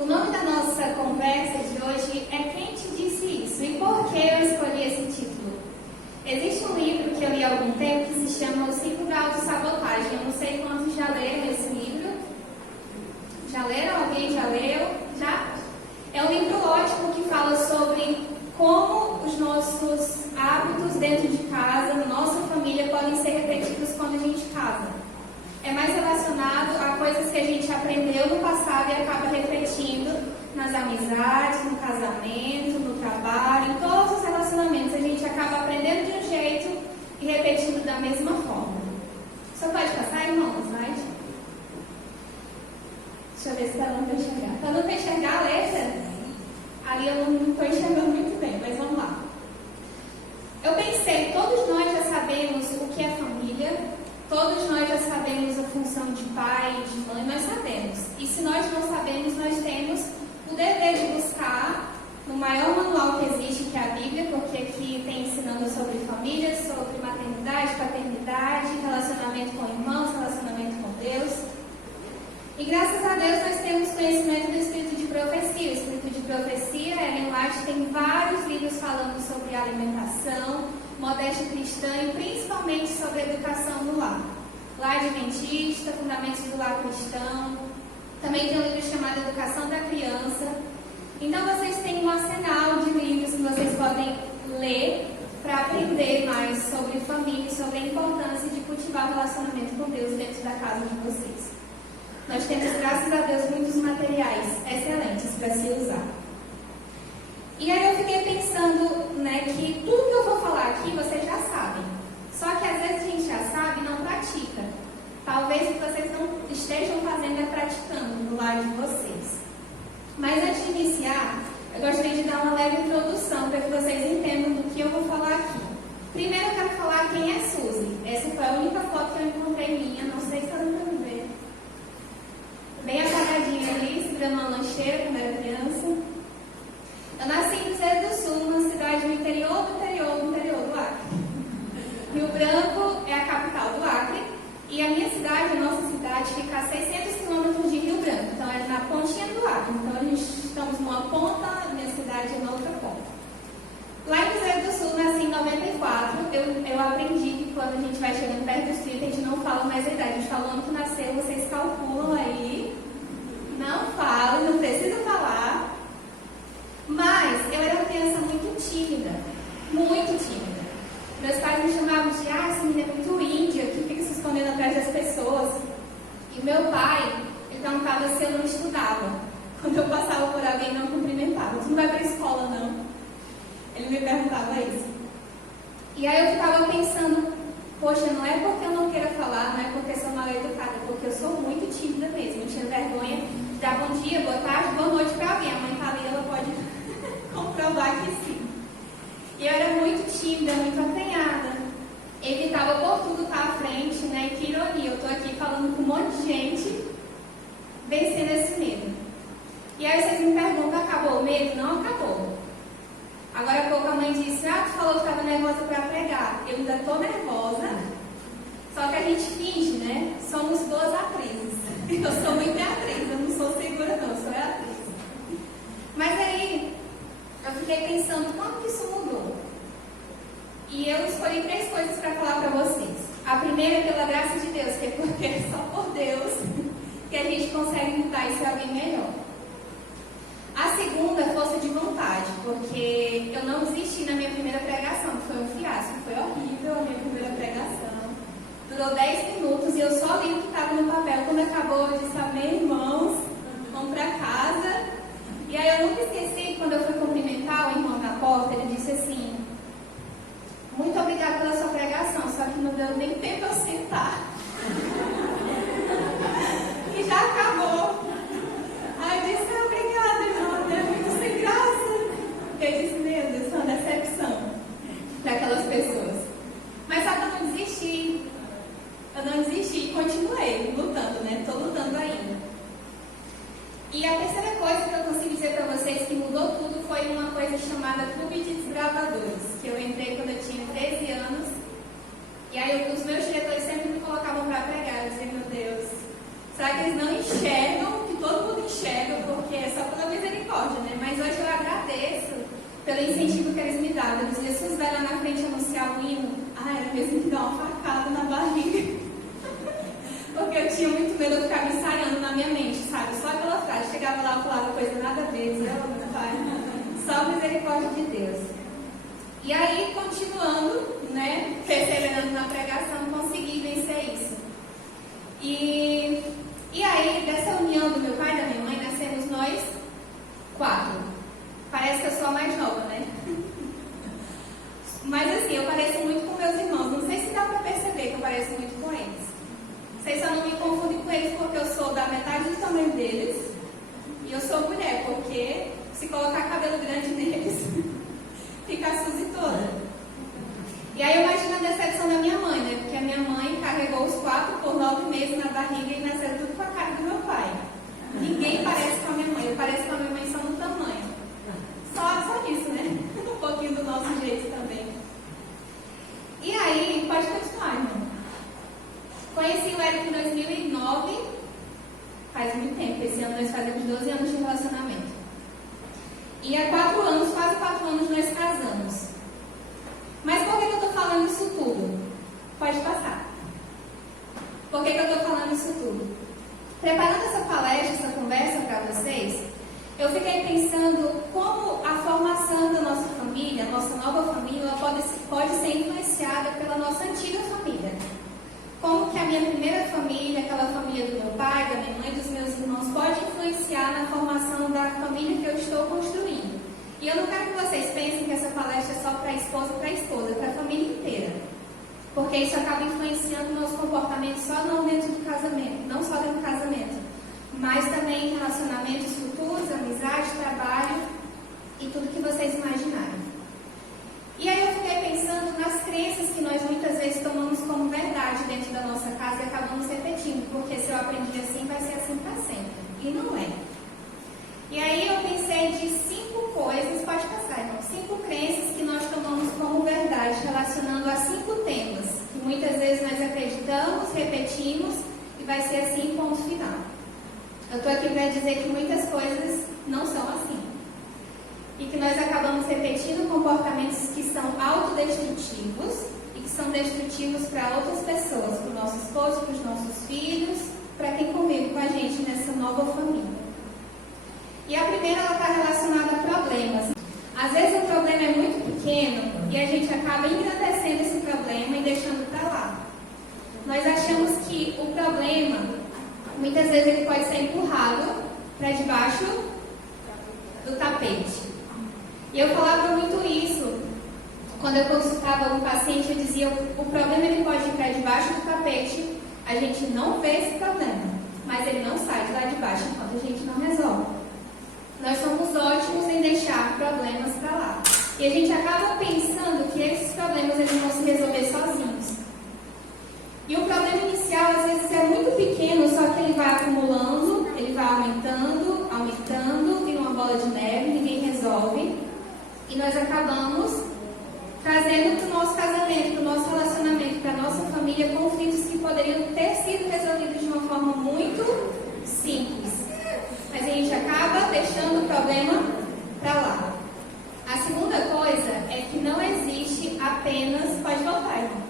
O nome da nossa conversa de hoje é Quem Te Disse Isso? E por que eu escolhi esse título? Existe um livro que eu li há algum tempo que se chama O Ciclo da Autossabotagem. Eu não sei quantos já leram esse livro. Já leram? Alguém já leu? Já? É um livro ótimo que fala sobre como os nossos hábitos dentro de casa, na nossa família, podem ser repetidos quando a gente casa. É mais relacionado a coisas que a gente aprendeu no passado e acaba repetindo nas amizades, no casamento, no trabalho, em todos os relacionamentos. A gente acaba aprendendo de um jeito e repetindo da mesma forma. Só pode passar, irmãos? Vai. Deixa eu ver se está dando para enxergar. Está dando para enxergar a letra? Ali eu não estou enxergando muito bem, mas vamos lá. Eu pensei, todos nós já sabemos o que é família. Todos nós já sabemos a função de pai e de mãe, nós sabemos. E se nós não sabemos, nós temos o dever de buscar no maior manual que existe, que é a Bíblia, porque aqui tem ensinando sobre família, sobre maternidade, paternidade, relacionamento com irmãos, relacionamento com Deus. E graças a Deus nós temos conhecimento do Espírito de Profecia. O Espírito de Profecia, Ellen White, tem vários livros falando sobre alimentação, modéstia cristã e principalmente sobre educação no lar. Lar adventista, fundamentos do lar cristão. Também tem um livro chamado Educação da Criança. Então vocês têm um arsenal de livros que vocês podem ler para aprender mais sobre família e sobre a importância de cultivar o relacionamento com Deus dentro da casa de vocês. Nós temos, graças a Deus, muitos materiais excelentes para se usar. E aí eu fiquei pensando, que tudo que eu vou falar aqui vocês já sabem. Só que às vezes a gente já sabe e não pratica. Talvez o que vocês não estejam fazendo é praticando no lar de vocês. Mas antes de iniciar, eu gostaria de dar uma leve introdução para que vocês entendam do que eu vou falar aqui. Primeiro eu quero falar quem é Suzy. Essa foi a única foto que eu encontrei minha, não sei se está dando para ver. Bem apagadinha ali, segurando uma lancheira quando era criança. Eu nasci em Cruzeiro do Sul, uma cidade no interior do Acre. Rio Branco é a capital do Acre e a minha cidade, a nossa cidade, fica a 600 quilômetros de Rio Branco. Então é na pontinha do Acre. Então estamos numa ponta, a minha cidade é na outra ponta. Lá em Cruzeiro do Sul, nasci em 94. Eu aprendi que quando a gente vai chegando perto do espírito, a gente não fala mais a idade. A gente fala o ano que nasceu, vocês calculam aí. Não falam, não precisa falar. Mas eu era uma criança muito tímida. Muito tímida. Meus pais me chamavam de, essa menina é muito índia, que fica se escondendo atrás das pessoas. E o meu pai, ele perguntava se eu não estudava. Quando eu passava por alguém, não cumprimentava. Tu não vai para a escola, não? Ele me perguntava isso. E aí eu ficava pensando, poxa, não é porque eu não queira falar, não é porque eu sou mal educada, é porque eu sou muito tímida mesmo. Eu tinha vergonha de dar bom dia, boa tarde, boa noite para alguém. A mãe está ali, ela pode comprovar que sim. E eu era muito tímida, muito acanhada. Evitava por tudo estar à frente, E que ironia, eu estou aqui falando com um monte de gente, vencendo esse medo. E aí vocês me perguntam, acabou o medo? Não acabou. Agora há pouco a mãe disse, tu falou que estava nervosa para pregar. Eu ainda estou nervosa, só que a gente finge, Somos duas atrizes. Eu sou muito atriz, eu não sou segura não, eu sou atriz. Mas aí, eu fiquei pensando, como que isso mudou? E eu escolhi 3 coisas para falar para vocês. A primeira é pela graça de Deus, que é porque é só por Deus que a gente consegue mudar e ser alguém melhor. A segunda é força de vontade, porque eu não desisti na minha primeira pregação, que foi um fiasco, foi horrível a minha primeira pregação. Durou 10 minutos e eu só li o que estava no papel. Quando acabou, eu disse, amém, irmãos, vamos para casa. E aí eu nunca esqueci, quando eu fui cumprimentar o irmão na porta, ele disse assim, muito obrigado pela sua pregação, só que não deu nem tempo eu sentar. E já acabou. Aí eu disse, obrigada, irmão, é muito sem graça. Eu disse, meu Deus, é uma decepção para aquelas pessoas. Mas só que eu não desisti. Eu não desisti e continuei lutando, Estou lutando ainda. E a terceira coisa que eu consigo dizer para vocês que mudou tudo foi uma coisa chamada Clube de Desbravadores, que eu entrei quando eu tinha 13 anos. E aí os meus diretores sempre me colocavam para pregar. Eu dizia, meu Deus, será que eles não enxergam o que todo mundo enxerga? Porque é só quando misericórdia, né? Mas hoje eu agradeço pelo incentivo que eles me davam. Eles diziam, Suzy, vai lá na frente anunciar o hino. Era mesmo que dar uma facada na barriga. Porque eu tinha muito medo de ficar me ensaiando na minha mente, sabe? Só aquela frase. Chegava lá e falava coisa nada a ver. Dizia, meu pai, só a misericórdia de Deus. E aí, continuando, né? Perseverando na pregação, consegui vencer isso. E aí, dessa união do meu pai e da minha mãe, nascemos nós 4. Parece que eu sou a mais nova, né? Mas assim, eu pareço muito com meus irmãos. Não sei se dá pra perceber que eu pareço muito com eles. Vocês só não me confundem com eles porque eu sou da metade do tamanho deles. E eu sou mulher, porque se colocar cabelo grande neles, fica a Suzy toda. E aí eu imagino a decepção da minha mãe, né? Porque a minha mãe carregou os 4 por 9 meses na barriga e nasceram tudo com a cara do meu pai. Ninguém parece com a minha mãe. Eu pareço com a minha mãe só no tamanho. Só isso, né? Um pouquinho do nosso jeito também. E aí, pode continuar, irmão. Conheci o Eric em 2009. Faz muito tempo. Esse ano nós fazemos 12 anos de relacionamento. E há 4 anos, quase 4 anos, nós casamos. Mas por que eu estou falando isso tudo? Pode passar. Por que eu estou falando isso tudo? Preparando essa palestra, essa conversa para vocês, eu fiquei pensando como a formação da nossa família, a nossa nova família, ela pode ser influenciada pela nossa antiga família. Como que a minha primeira família, aquela família do meu pai, da minha mãe, dos meus irmãos, pode influenciar na formação da família que eu estou construindo. E eu não quero que vocês pensem que essa palestra é só para a esposa, é para a família inteira. Porque isso acaba influenciando o nosso comportamento só não dentro do casamento, não só dentro do casamento, mas também em relacionamentos futuros, amizade, trabalho e tudo que vocês imaginarem. E aí eu fiquei pensando nas crenças que nós muitas vezes tomamos como verdade dentro da nossa casa e acabamos repetindo, porque se eu aprendi assim, vai ser assim para sempre. E não é. E aí eu pensei de 5 coisas, pode passar, irmão, 5 crenças que nós tomamos como verdade, relacionando a 5 temas, que muitas vezes nós acreditamos, repetimos, e vai ser assim, ponto final. Eu estou aqui para dizer que muitas coisas não são assim. E que nós acabamos repetindo comportamentos que são autodestrutivos e que são destrutivos para outras pessoas, para o nosso esposo, para os nossos filhos, para quem convive com a gente nessa nova família. E a primeira, ela está relacionada a problemas. Às vezes o problema é muito pequeno e a gente acaba engrandecendo esse problema e deixando para lá. Nós achamos que o problema, muitas vezes ele pode ser empurrado para debaixo do tapete. E eu falava muito isso. Quando eu consultava um paciente, eu dizia, o problema ele pode ir para debaixo do tapete, a gente não vê esse problema, mas ele não sai de lá de baixo enquanto a gente não resolve. Nós somos ótimos em deixar problemas para lá. E a gente acaba pensando que esses problemas eles vão se resolver sozinhos. E o problema inicial, às vezes, é muito pequeno, só que ele vai acumulando, ele vai aumentando, vira uma bola de neve, ninguém resolve. E nós acabamos trazendo para o nosso casamento, para o nosso relacionamento, para a nossa família, conflitos que poderiam ter sido resolvidos de uma forma muito simples. Mas a gente acaba deixando o problema para lá. A segunda coisa é que não existe apenas... Pode voltar, irmão.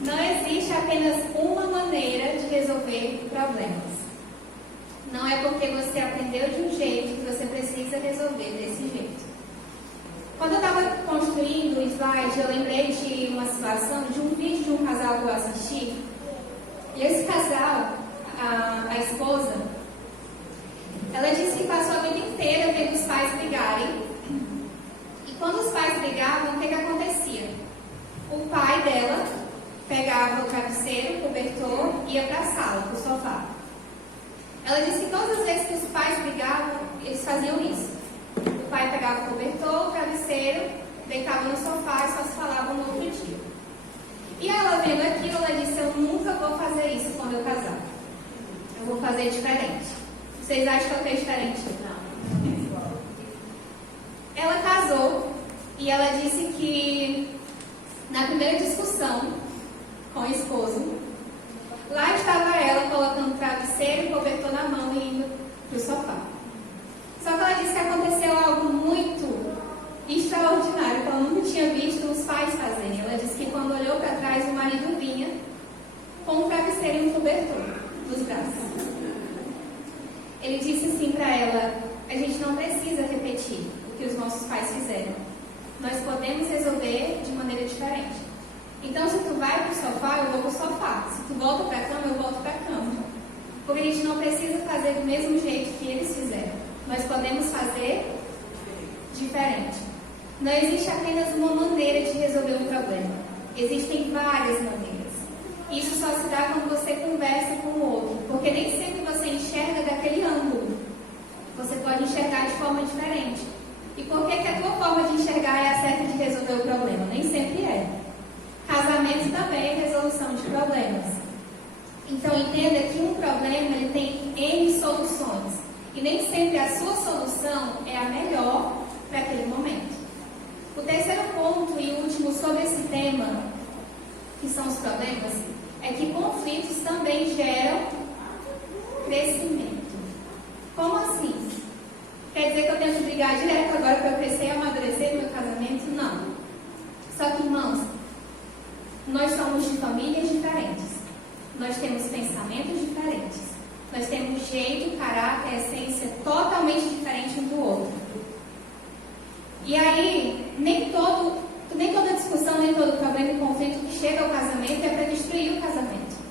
Não existe apenas uma maneira de resolver problemas. Não é porque você aprendeu de um jeito que você precisa resolver desse jeito. Quando eu estava construindo o slide, eu lembrei de uma situação, de um vídeo de um casal que eu assisti. E esse casal, a esposa, ela disse que passou a vida inteira vendo os pais brigarem. E quando os pais brigavam, o que acontecia? O pai dela pegava o travesseiro, o cobertor e ia para a sala, para o sofá. Ela disse que todas as vezes que os pais brigavam, eles faziam isso. O pai pegava o cobertor, o travesseiro, deitava no sofá e só se falavam no outro dia. E ela vendo aquilo, ela disse, eu nunca vou fazer isso quando eu casar. Eu vou fazer diferente. Vocês acham que eu fiz diferente? Não. Ela casou e ela disse que na primeira discussão com o esposo, lá estava ela colocando o travesseiro e cobertor na mão e indo para o sofá. extraordinário que ela nunca tinha visto os pais fazerem. Ela disse que quando olhou para trás, o marido vinha com um travesseiro e um cobertor nos braços. Ele disse assim para ela: a gente não precisa repetir o que os nossos pais fizeram. Nós podemos resolver de maneira diferente. Então, se tu vai para o sofá, eu vou para o sofá. Se tu volta para a cama, eu volto para a cama. Porque a gente não precisa fazer do mesmo jeito que eles fizeram. Nós podemos fazer diferente. Não existe apenas uma maneira de resolver um problema. Existem várias maneiras. Isso só se dá quando você conversa com o outro. Porque nem sempre você enxerga daquele ângulo. Você pode enxergar de forma diferente. E por que a tua forma de enxergar é a certa de resolver o problema? Nem sempre é. Casamento também é resolução de problemas. Então entenda que um problema ele tem N soluções. E nem sempre a sua solução é a melhor para aquele momento. O terceiro ponto e último sobre esse tema, que são os problemas, é que conflitos também geram crescimento. Como assim? Quer dizer que eu tenho que brigar direto agora para eu crescer e amadurecer no meu casamento? Não. Só que, irmãos, nós somos de famílias diferentes. Nós temos pensamentos diferentes. Nós temos jeito, caráter, essência totalmente diferente um do outro. E aí, nem toda discussão, nem todo problema e conflito que chega ao casamento é para destruir o casamento.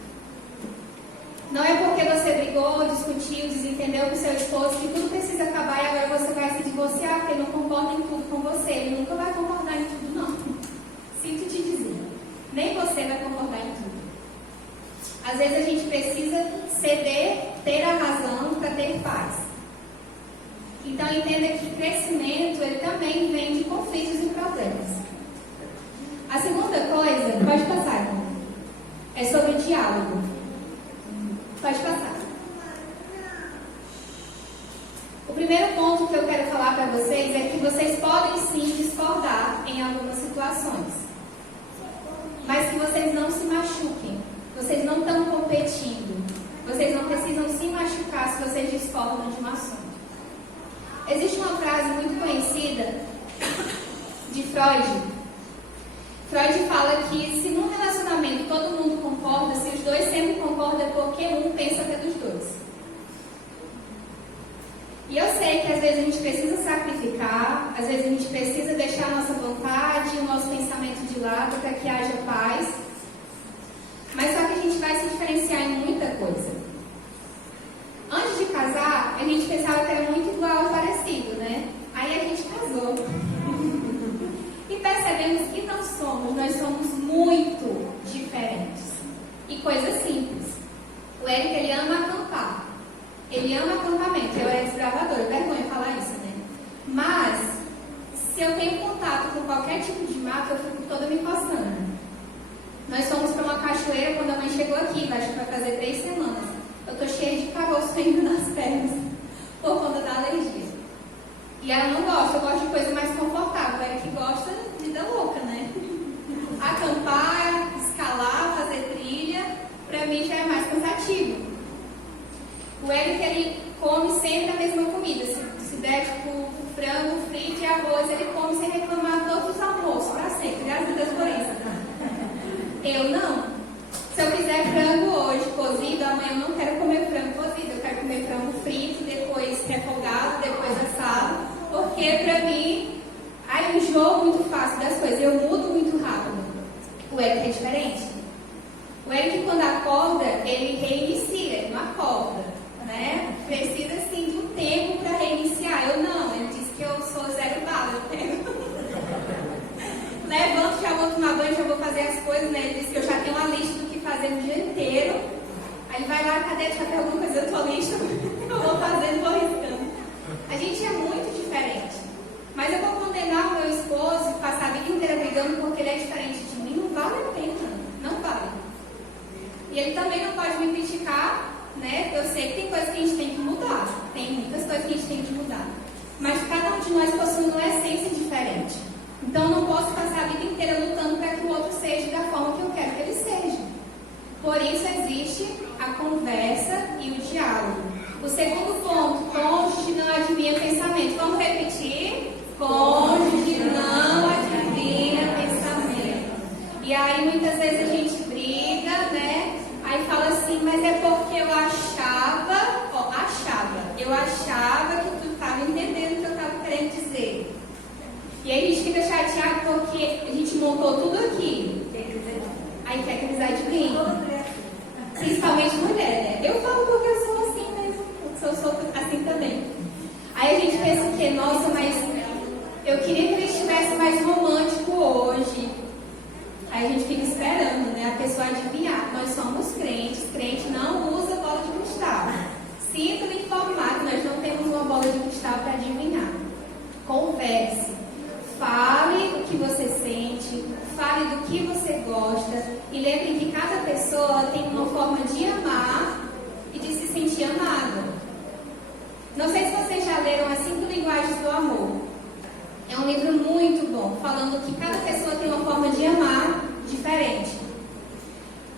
Não é porque você brigou, discutiu, desentendeu com seu esposo que tudo precisa acabar e agora você vai se divorciar porque ele não concorda em tudo com você. Ele nunca vai concordar em tudo, não. Sinto te dizer. Nem você vai concordar em tudo. Às vezes a gente precisa ceder, ter a razão para ter paz. Então entenda que crescimento ele também vem de conflitos e problemas. A segunda coisa, pode passar, é sobre o diálogo. Pode passar. O primeiro ponto que eu quero falar para vocês é que vocês podem sim discordar em algumas situações, mas que vocês não se machuquem. Vocês não estão competindo. Vocês não precisam se machucar se vocês discordam de um assunto. Existe uma frase muito conhecida de Freud. Freud fala que se num relacionamento todo mundo concorda, se os dois sempre concordam, é porque um pensa pelos dois. E eu sei que às vezes a gente precisa sacrificar, às vezes a gente precisa deixar a nossa vontade, o nosso pensamento de lado para que haja paz. Mas só que a gente vai se diferenciar em muita coisa. Antes de casar, a gente pensava que era muito igual ou parecido, né? Aí a gente casou. E percebemos que não somos, nós somos muito diferentes. E coisas simples. O Eric, ele ama acampar. Ele ama acampamento. Eu era desbravador, é vergonha falar isso, né? Mas, se eu tenho contato com qualquer tipo de mato, eu fico toda me coçando. Nós fomos para uma cachoeira quando a mãe chegou aqui, acho que vai fazer 3 semanas. Eu tô cheia de caroço ainda nas pernas, por conta da alergia. E ela não gosta, eu gosto de coisa mais confortável. Ela que gosta de vida louca, né? Acampar, escalar, fazer trilha, pra mim já é mais cansativo. O Eric, ele come sempre a mesma comida. Se der, tipo, frango, frito e arroz, ele come sem reclamar todos os almoços, pra sempre. Graças a Deus por isso. Eu não. Se eu fizer frango hoje cozido, amanhã eu não quero comer frango cozido. Eu quero comer frango frito, depois refogado, depois assado. Porque pra mim, eu enjoo muito fácil das coisas. Eu mudo muito rápido. O Eric é diferente. O Eric, quando acorda, ele reinicia, ele não acorda, né? Precisa, assim, de um tempo para reiniciar. Eu não, ele disse que eu sou 0 bala, eu pego. Levanto, já vou tomar banho, já vou fazer as coisas, né? Ele disse que eu já tenho uma lista do que fazer no dia inteiro. Aí ele vai lá, cadê? Já tem alguma coisa da tua lista? Eu vou fazendo, vou riscando. A gente é muito diferente. Mas eu vou condenar o meu esposo e passar a vida inteira brigando porque ele é diferente de mim. Não vale a pena. Não vale. E ele também não pode me criticar, né? Eu sei que tem coisas que a gente tem que mudar. Tem muitas coisas que a gente tem que mudar. Mas cada um de nós possui uma essência diferente. Então eu não posso passar a vida inteira lutando para que o outro seja da forma que eu quero que ele seja. Por isso existe a conversa e o diálogo. O segundo ponto, cônjuge não adivinha pensamento. Vamos repetir? Cônjuge não Aí muitas vezes a gente briga, né? Aí fala assim, mas é porque eu achava que tu estava entendendo o que eu estava querendo dizer. E aí a gente fica chateado porque a gente montou tudo aqui. Aí quer que eles adivinhem. Principalmente mulher, né? Eu falo porque eu sou assim mesmo. Eu sou assim também. Aí a gente pensa o quê? Nossa, mas eu queria que ele estivesse mais romântico hoje. Aí a gente fica esperando, né? A pessoa adivinhar. Nós somos crentes. Crente não usa bola de cristal. Sinto lhe informar que nós não temos uma bola de cristal para adivinhar. Converse. Fale o que você sente. Fale do que você gosta. E lembre que cada pessoa tem uma forma de amar e de se sentir amada. Não sei se vocês já leram As 5 Linguagens do Amor. É um livro muito bom, falando que cada pessoa tem uma forma de amar diferente.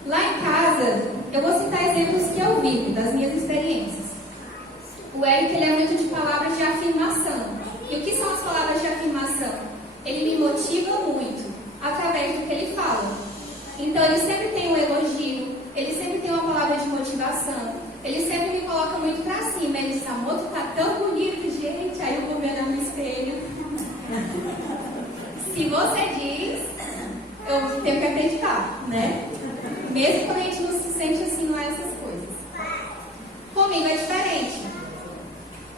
Lá em casa, eu vou citar exemplos que eu vivo, das minhas experiências. O Eric, ele é muito de palavras de afirmação. E o que são as palavras de afirmação? Ele me motiva muito, através do que ele fala. Então, ele sempre tem um elogio, ele sempre tem uma palavra de motivação, ele sempre me coloca muito pra cima. Ele diz, amor, tu tá tão bonito, gente. Aí eu vou ver no espelho. Se você diz, eu tenho que acreditar, né? Mesmo quando a gente não se sente assim, não é essas coisas. Comigo é diferente.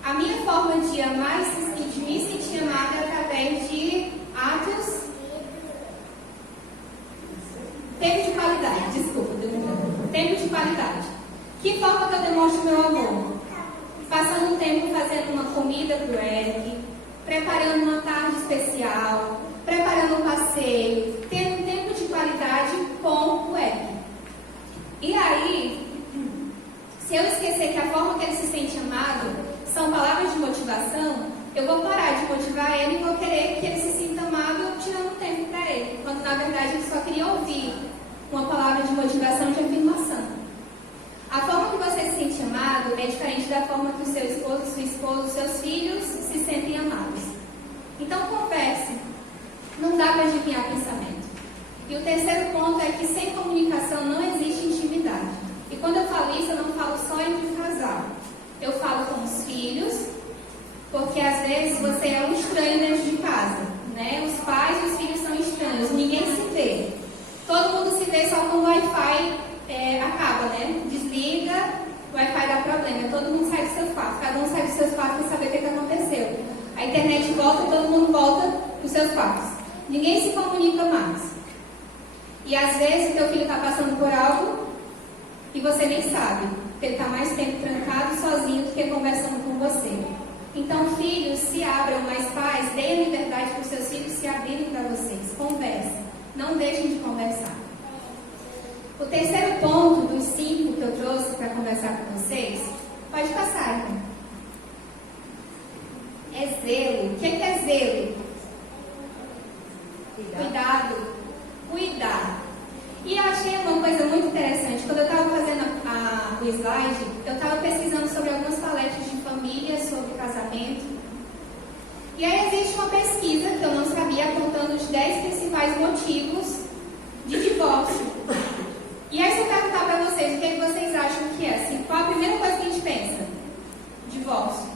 A minha forma de amar e de me sentir amada é através de atos. Tempo de qualidade, desculpa, tempo de qualidade. Que forma que eu demonstro meu amor? Passando um tempo fazendo uma comida pro Eric, preparando uma tarde especial, preparando um passeio, tendo um tempo de qualidade com o Eric. E aí, se eu esquecer que a forma que ele se sente amado são palavras de motivação, eu vou parar de motivar ele e vou querer que ele se sinta amado tirando tempo para ele, quando na verdade ele só queria ouvir uma palavra de motivação e de afirmação. A forma que você se sente amado é diferente da forma que o seu esposo, sua esposa, os seus filhos se sentem amados. Então converse. Não dá para adivinhar pensamento. E o terceiro ponto é que sem comunicação não existe intimidade. E quando eu falo isso, eu não falo só entre o casal. Eu falo com os filhos, porque às vezes você é um estranho dentro de casa, né? Os pais e os filhos são estranhos, ninguém se vê. Todo mundo se vê só quando o Wi-Fi acaba, né? Desliga, o Wi-Fi dá problema, todo mundo sai dos seus quartos, cada um sai dos seus quartos para saber o que aconteceu. A internet volta e todo mundo volta para os seus quartos. Ninguém se comunica mais. E às vezes o teu filho está passando por algo e você nem sabe, porque ele está mais tempo trancado sozinho do que conversando com você. Então, filhos, se abram, mas pais, deem liberdade para os seus filhos se abrirem para vocês. Conversem, não deixem de conversar. O terceiro ponto dos 5 que eu trouxe para conversar com vocês, pode passar, irmão. É zelo. O que é zelo? Cuidado. Cuidar. E eu achei uma coisa muito interessante. Quando eu estava fazendo o slide, eu estava pesquisando sobre algumas palestras de família, sobre casamento. E aí existe uma pesquisa que eu não sabia, apontando os 10 principais motivos de divórcio. E aí se eu perguntar para vocês, o que vocês acham que é? Assim, qual a primeira coisa que a gente pensa? Divórcio.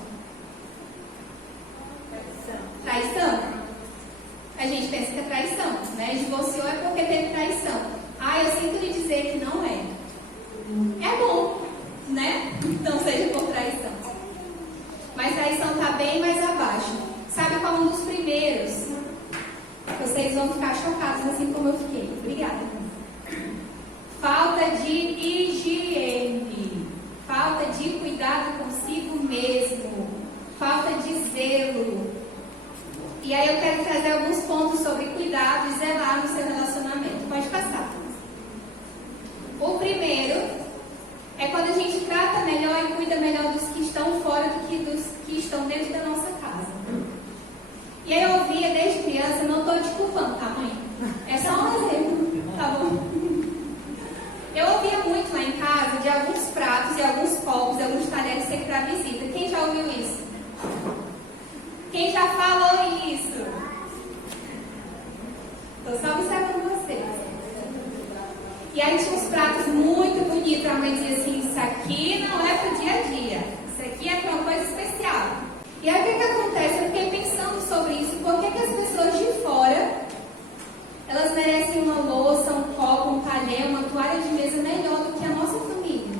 Traição. A gente pensa que é traição, né? Divorciou é porque teve traição. Eu sinto lhe dizer que não é. É bom, né? Então seja por traição. Mas traição está bem mais abaixo. Sabe qual é um dos primeiros? Vocês vão ficar chocados assim como eu fiquei. Obrigada. Falta de higiene. Falta de cuidado consigo mesmo. Falta de zelo. E aí eu quero trazer alguns pontos sobre cuidado e zelar no seu relacionamento. Pode passar. O primeiro é quando a gente trata melhor e cuida melhor dos que estão fora do que dos que estão dentro da nossa casa. E aí eu ouvia desde criança, não estou te culpando, tá, mãe? É só um exemplo, tá bom? Eu ouvia muito lá em casa de alguns pratos e alguns copos e alguns talheres ser para visita. Quem já ouviu isso? Quem já falou isso? Estou só observando vocês. E aí tinha uns pratos muito bonitos. A mãe dizia assim, isso aqui não é para o dia a dia. Isso aqui é para uma coisa especial. E aí o que acontece? Eu fiquei pensando sobre isso. Por que as pessoas de fora, elas merecem uma louça, um copo, um talher, uma toalha de mesa melhor do que a nossa família?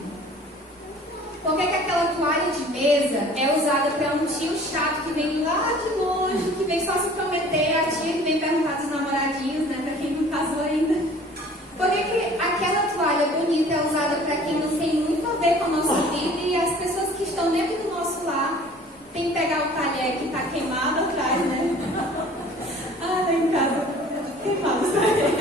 Por que aquela toalha de mesa é usada para um tio chato que vem lá de longe, que vem só se prometer, a tia que vem perguntar dos namoradinhos, né, para quem não casou ainda? Por que aquela toalha bonita é usada para quem não tem muito a ver com a nossa vida e as pessoas que estão dentro do nosso lar tem que pegar o talher que está queimado atrás, né? Ah, em casa, queimado os talheres.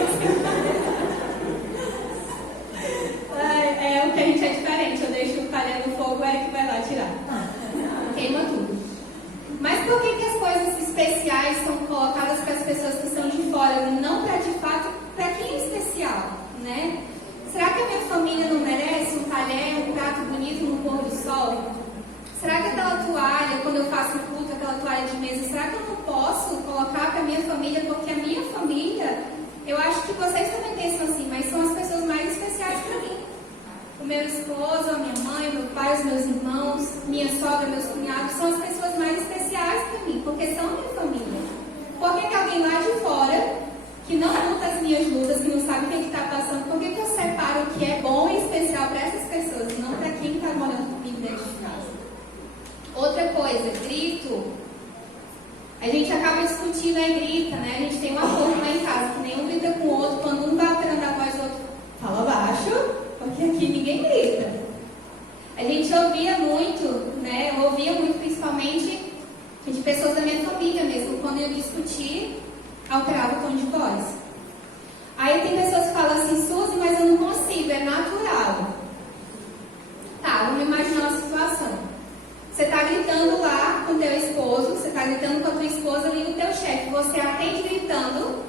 É o que a gente é diferente. Eu deixo o talher no fogo, o Eric vai lá tirar. Queima tudo. Mas por que as coisas especiais são colocadas para as pessoas que estão de fora, não para de fato, para quem é especial, né? Será que a minha família não merece um talher, um prato bonito no pôr do sol? Será que aquela toalha, quando eu faço culto, aquela toalha de mesa, será que eu não posso colocar para a minha família? Porque a minha família, eu acho que vocês também pensam assim, mas são as pessoas mais especiais para mim. O meu esposo, a minha mãe, o meu pai, os meus irmãos, minha sogra, meus cunhados, são as pessoas mais especiais para mim, porque são minha família. Por que alguém lá de fora, que não luta as minhas lutas, que não sabe o que está passando, por que eu separo o que é bom e especial para essas pessoas, e não para quem está morando comigo dentro de casa? Outra coisa, grito. A gente acaba discutindo e grita, né? A gente tem um acordo lá em casa, que nenhum grita com o outro, quando um vai alterando a voz, o outro fala baixo, porque aqui ninguém grita. A gente ouvia muito, né? Eu ouvia muito, principalmente, de pessoas da minha família mesmo, quando eu discutia, alterava o tom de voz. Aí tem pessoas que falam assim, Suzy, mas eu não consigo, é natural. Tá, vamos imaginar uma situação. Você está gritando lá com o teu esposo, você está gritando com a tua esposa ali no teu chefe. Você atende gritando?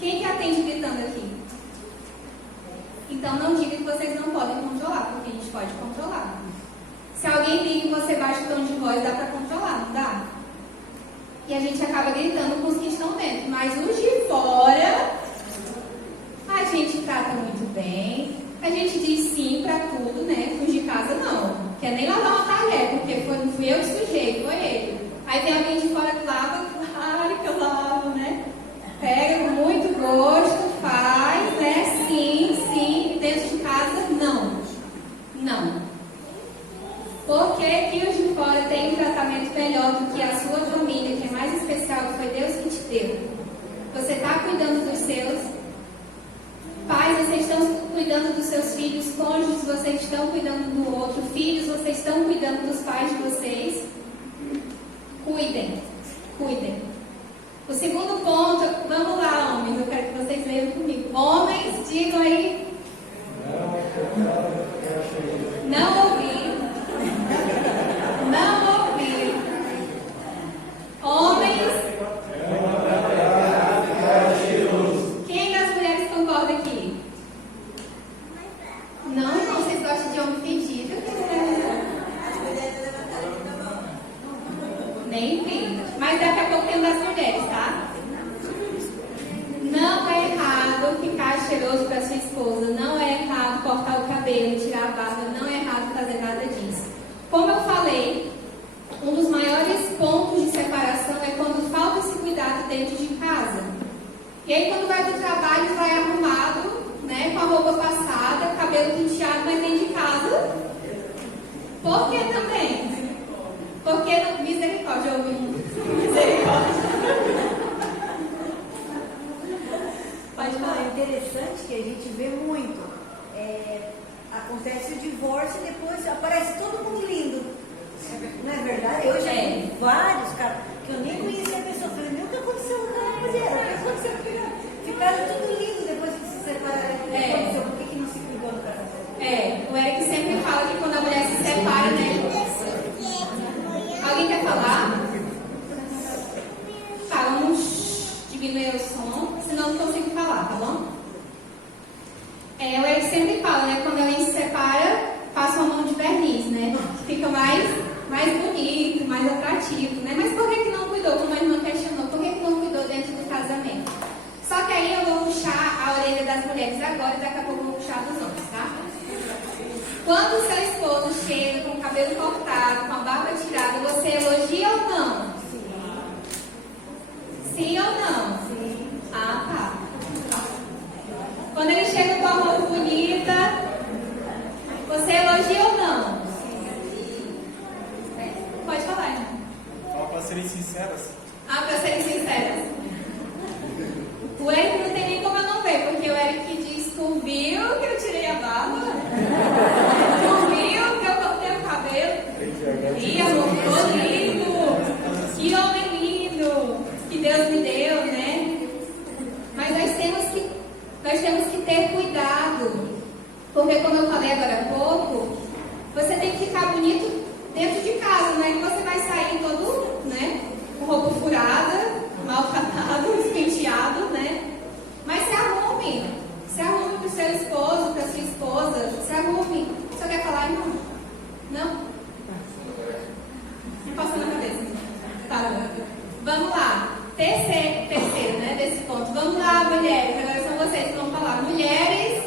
Quem que atende gritando aqui? Então não diga que vocês não podem controlar, porque a gente pode controlar. Se alguém liga e você baixa o tom de voz, dá para controlar, não dá? E a gente acaba gritando com os que estão dentro. Mas os de fora, a gente trata muito bem. A gente diz sim para tudo, né? Os de casa não. Quer nem lavar uma talher, porque não fui eu que sujei, foi ele. Aí tem alguém de fora que lava, claro que eu lavo, né? Pega com muito gosto, faz, né? Sim, sim. Dentro de casa, não. Não. Por que os de fora têm um tratamento melhor do que a sua família, que é mais especial, que foi Deus que te deu? Você está cuidando dos seus? Pais, vocês estão cuidando dos seus filhos, cônjuges, vocês estão cuidando do outro, filhos, vocês estão cuidando dos pais de vocês. Cuidem, cuidem. O segundo ponto, vamos lá, homens, eu quero que vocês leiam comigo. Homens, digam aí. Não ouvi. Não ouvi. Homens. Quem das mulheres concorda aqui? Não, irmão, vocês gostam de homem fedido? Nem vi. Mas daqui a pouco tem das mulheres, tá? Não é errado ficar cheiroso para sua esposa. Não é errado cortar o cabelo, tirar a barba. Não é errado fazer nada disso. Como eu falei, um dos maiores pontos de separação é quando falta esse cuidado dentro de casa. E aí quando vai do trabalho, vai arrumado, né, com a roupa passada, cabelo penteado, mas dentro de casa. Por que também? Porque misericórdia, eu ouvi. Misericórdia. Pode falar. É interessante que a gente vê muito. Acontece o divórcio e depois aparece todo mundo lindo. Não é verdade? Eu já vi vários caras que eu nem conhecia a pessoa. Falei, meu, o que aconteceu com aquela mulher? O que aconteceu com ela? Ficaram tudo lindo depois que se separaram. O que aconteceu? Por que não se cuidou do casamento? O Eric sempre fala que quando a mulher se separa, né? Alguém quer falar? Tá, vamos diminuir o som, senão não consigo falar, tá bom? O Eric sempre fala, né? Quando alguém se separa, passa uma mão de verniz, né? Fica mais bonito, mais atrativo, né? Mas por que não cuidou? Como a irmã questionou, por que não cuidou dentro do casamento? Só que aí eu vou puxar a orelha das mulheres agora e daqui a pouco eu vou puxar dos homens, tá? Quando o seu esposo chega com o cabelo cortado, com a barba tirada, você elogia ou não? Sim ou não? Sim. Ah, tá. Quando ele chega com a roupa bonita, você elogia ou não? Pode falar, irmão. Fala pra serem sinceras. Ah, pra serem sinceras. O Eric não tem nem como eu não ver, porque o Eric diz: tu viu que eu tirei a barba? Tu viu que eu cortei o cabelo? Ih, amor, ficou lindo! Que homem lindo! Que Deus me deu, né? Mas nós temos que ter cuidado, porque como eu falei agora há pouco, você tem que ficar bonito dentro de casa, não é que você vai sair todo, né, com roupa furada, maltratado, despenteado, né? Mas se arrume para o seu esposo, para sua esposa, se arrume. Você quer falar, irmão? Não? Me passou na cabeça. Tá. Vamos lá. Terceiro, né, desse ponto. Vamos lá, mulheres. Agora são vocês que vão falar. Mulheres.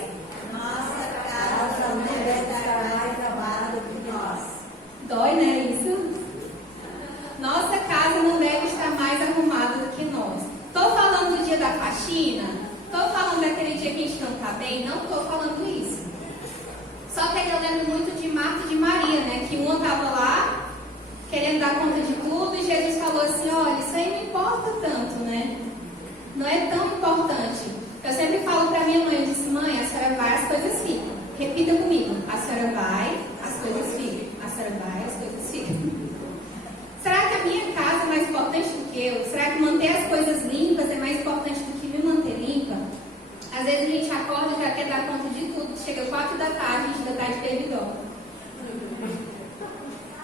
Nossa casa não deve estar mais amada que nós. Dói, né, isso? Nossa casa não deve estar mais arrumada do que nós. Estou falando do dia da faxina? Estou falando daquele dia que a gente não está bem? Não estou falando isso. Só que eu lembro muito de Marta e de Maria, né? Que uma estava lá querendo dar conta de tudo e Jesus falou assim: olha, isso aí não importa tanto, né? Não é tão importante. Eu sempre falo para minha mãe, eu disse: mãe, a senhora vai, as coisas ficam. Repita comigo: a senhora vai, as coisas ficam. A senhora vai, as coisas ficam. Será que a minha casa é mais importante do que eu? Será que manter as coisas limpas é mais importante do que me manter limpa? Às vezes a gente acorda e já quer dar conta de tudo. Chega 4 da tarde, a gente ainda está de baby doll.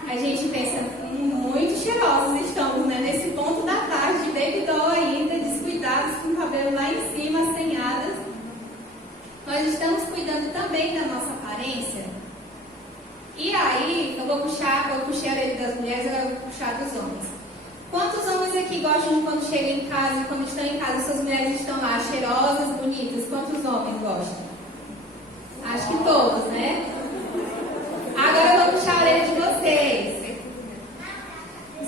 A gente pensa: muito cheirosos estamos, né? Nesse ponto da tarde, de baby doll ainda, descuidados, com o cabelo lá em cima, assanhadas. Nós estamos cuidando também da nossa aparência. E aí, eu puxei a orelha das mulheres, agora eu vou puxar dos homens. Quantos homens aqui gostam de quando chegam em casa e quando estão em casa, suas mulheres estão lá cheirosas, bonitas? Quantos homens gostam? Acho que todos, né? Agora eu vou puxar a orelha de vocês.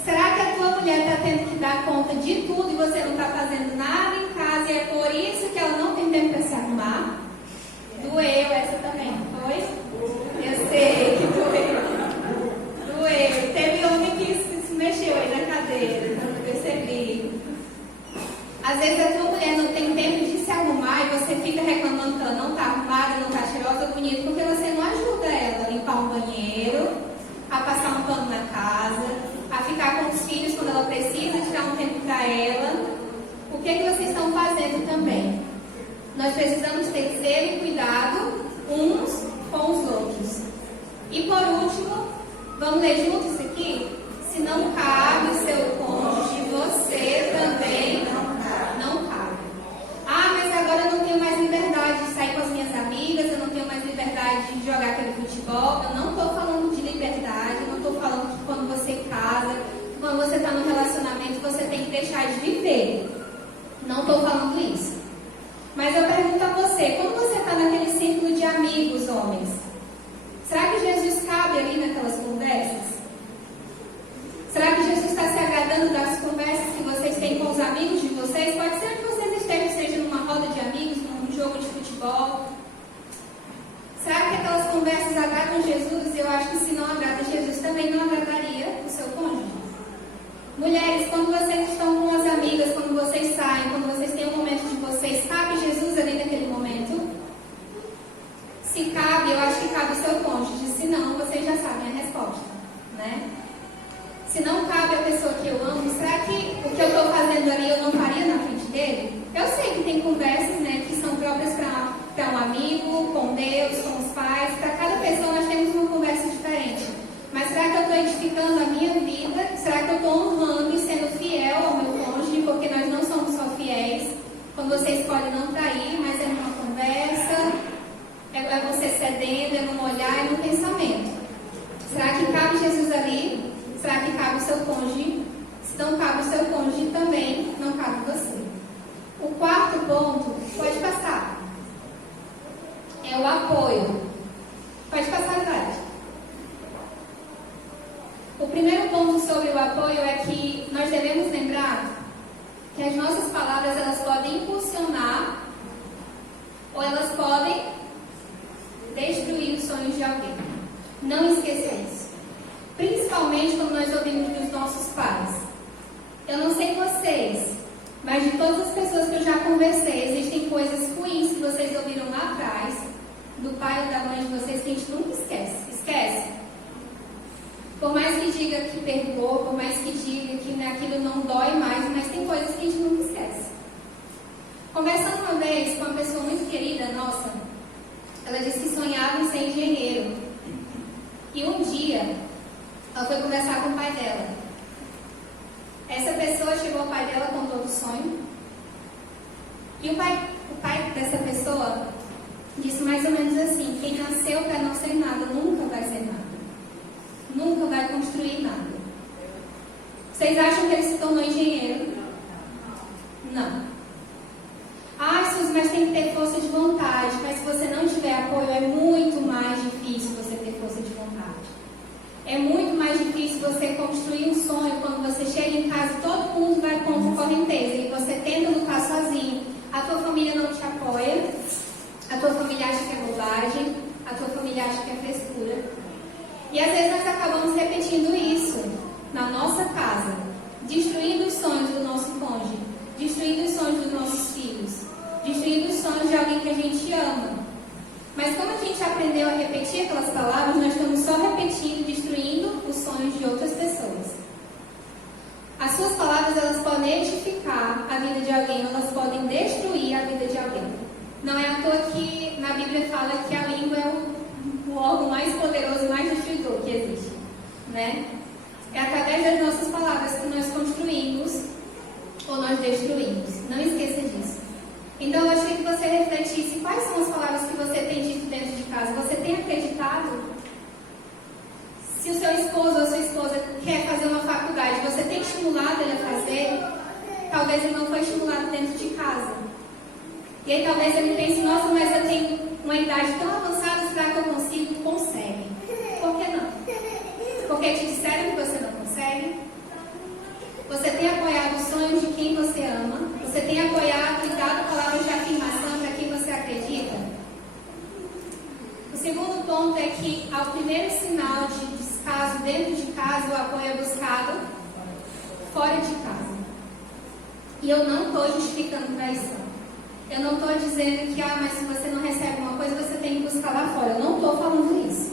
Será que a tua mulher está tendo que dar conta de tudo e você não está fazendo nada em casa e é por isso que ela não tem tempo para se arrumar? Doeu essa também, foi? Eu sei que doeu. Teve homem que se mexeu aí na cadeira, eu percebi. Às vezes a tua mulher não tem tempo de se arrumar e você fica reclamando que ela não está arrumada, não está cheirosa, bonita, porque você não ajuda ela a limpar o banheiro, a passar um pano na casa, a ficar com os filhos quando ela precisa, tirar um tempo para ela. O que vocês estão fazendo também? Nós precisamos ter zelo e cuidado uns com os outros. E por último, vamos ler juntos isso aqui? Se não cabe o seu cônjuge, você também não cabe. Ah, mas agora eu não tenho mais liberdade de sair com as minhas amigas, eu não tenho mais liberdade de jogar aquele futebol. Eu não estou falando de liberdade, eu não estou falando que quando você casa, quando você está no relacionamento, você tem que deixar de viver. Não estou falando isso. Mas eu pergunto a você, quando você está naquele círculo de amigos, homens, será que Jesus cabe ali naquelas conversas? Será que Jesus está se agradando das conversas que vocês têm com os amigos de vocês? Pode ser que vocês estejam, seja numa roda de amigos, num jogo de futebol. Será que aquelas conversas agradam Jesus? Eu acho que se não agrada Jesus, também não agradaria o seu cônjuge. Mulheres, quando vocês estão com as amigas, quando vocês saem, quando vocês têm um momento de vocês, cabe Jesus ali naquele momento? Se cabe, eu acho que cabe o seu cônjuge. Se não, vocês já sabem a resposta, né? Se não cabe a pessoa que eu amo, será que o que eu estou fazendo ali eu não faria na frente dele? Eu sei que tem conversas, né, que são próprias para um amigo, com Deus, com os pais. Para cada pessoa nós temos uma conversa diferente. Mas será que eu estou edificando a minha vida? Será que eu estou honrando e sendo fiel ao meu cônjuge? Porque nós não somos só fiéis quando você escolhe não trair, mas é numa conversa, é você cedendo, é num olhar, é num pensamento. Será que cabe Jesus ali? Será que cabe o seu cônjuge? Se não cabe o seu cônjuge, também não cabe você. O quarto ponto, pode passar. apoio. Pode passar a idade. O primeiro ponto sobre o apoio é que nós devemos lembrar que as nossas palavras elas podem impulsionar ou elas podem destruir os sonhos de alguém. Não esqueça isso. Principalmente quando nós ouvimos dos nossos pais. Eu não sei vocês, mas de todas as pessoas que eu já conversei, existem coisas ruins que vocês ouviram lá atrás, do pai ou da mãe de vocês, que a gente nunca esquece. Esquece. Por mais que diga que perdoou, por mais que diga que aquilo não dói mais, mas tem coisas que a gente nunca esquece. Conversando uma vez com uma pessoa muito querida nossa, ela disse que sonhava em ser engenheiro. E um dia, ela foi conversar com o pai dela. Essa pessoa chegou ao pai dela, contou o sonho. E o pai dessa pessoa disse mais ou menos assim: quem nasceu para não ser nada, nunca vai ser nada. Nunca vai construir nada. Vocês acham que ele se tornou engenheiro? Não. Ah, Sus, mas tem que ter força de vontade. Mas se você não tiver apoio, é muito mais difícil você ter força de vontade. É muito mais difícil você construir um sonho quando você chega em casa e todo mundo vai contra a correnteza e você tenta lutar sozinho. A tua família não te apoia, a tua família acha que é bobagem, a tua família acha que é frescura. E às vezes nós acabamos repetindo isso na nossa casa, destruindo os sonhos do nosso cônjuge, destruindo os sonhos dos nossos filhos, destruindo os sonhos de alguém que a gente ama. Mas como a gente aprendeu a repetir aquelas palavras, nós estamos só repetindo, destruindo os sonhos de outras pessoas. As suas palavras, elas podem edificar a vida de alguém, ou elas podem destruir a vida de alguém. Não é à toa que na Bíblia fala que a língua é o órgão mais poderoso e mais destruidor que existe, né? É através das nossas palavras que nós construímos ou nós destruímos. Não esqueça disso. Então eu gostaria que você refletisse quais são as palavras que você tem dito dentro de casa. Você tem acreditado? Se o seu esposo ou a sua esposa quer fazer uma faculdade, você tem estimulado ele a fazer? Talvez ele não foi estimulado dentro de casa. E aí talvez ele pense: nossa, mas eu tenho uma idade tão avançada, será que eu consigo? Consegue. Por que não? Porque te disseram que você não consegue? Você tem apoiado os sonhos de quem você ama? Você tem apoiado e dado palavras de afirmação para quem você acredita? O segundo ponto é que, ao primeiro sinal de descaso dentro de casa, o apoio é buscado fora de casa. E eu não estou justificando traição. Eu não estou dizendo que, mas se você não recebe uma coisa, você tem que buscar lá fora. Eu não estou falando isso.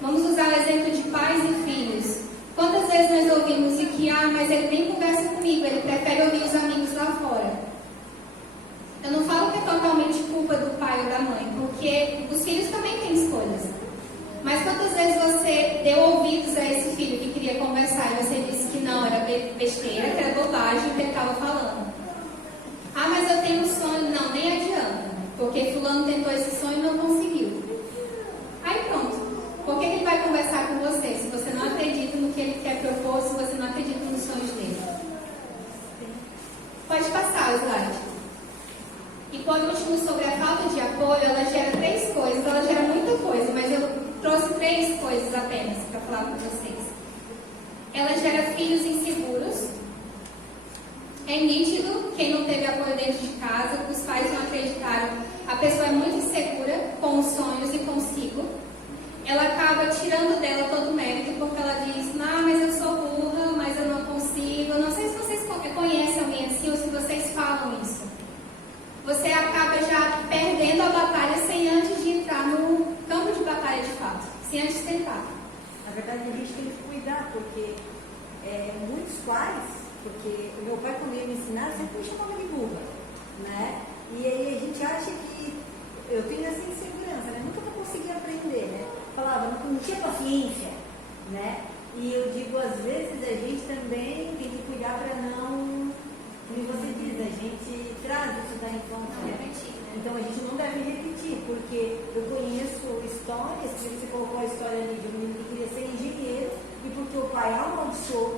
Vamos usar o exemplo de pais e filhos. Quantas vezes nós ouvimos e que, mas ele nem conversa comigo, ele prefere ouvir os amigos lá fora. Eu não falo que é totalmente culpa do pai ou da mãe, porque os filhos também têm escolhas. Mas quantas vezes você deu ouvidos a esse filho que queria conversar e você disse que não, era besteira, que era bobagem que ele estava falando? Ah, mas eu tenho um sonho. Não, nem adianta, porque fulano tentou esse sonho e não conseguiu. Aí pronto. Por que ele vai conversar com você se você não acredita no que ele quer propor, se você não acredita nos sonhos dele? Pode passar o slide. E por último, sobre a falta de apoio, ela gera 3 coisas. Ela gera muita coisa, mas eu trouxe 3 coisas apenas para falar com vocês. Ela gera filhos inseguros. É nítido, quem não teve apoio dentro de casa, os pais não acreditaram. A pessoa é muito insegura com os sonhos e consigo. Ela acaba tirando dela todo o mérito, porque ela diz: mas eu sou burra, mas eu não consigo. Eu não sei se vocês conhecem alguém assim ou se vocês falam isso. Você acaba já perdendo a batalha sem antes de entrar no campo de batalha de fato, sem antes tentar. Na verdade, a gente tem que cuidar, porque muitos pais, porque o meu pai, quando ia me ensinar, sempre me chamava de burra, né? E aí a gente acha que eu tenho essa insegurança, né? Nunca vou conseguir aprender, né? Falava, não tinha paciência, né? E eu digo, às vezes a gente também tem que cuidar para não, como você diz, a gente traz isso da infância, não repetir, né? Então a gente não deve repetir, porque eu conheço histórias, que você colocou a história ali de um menino que queria ser engenheiro, e porque o pai amaldiçoou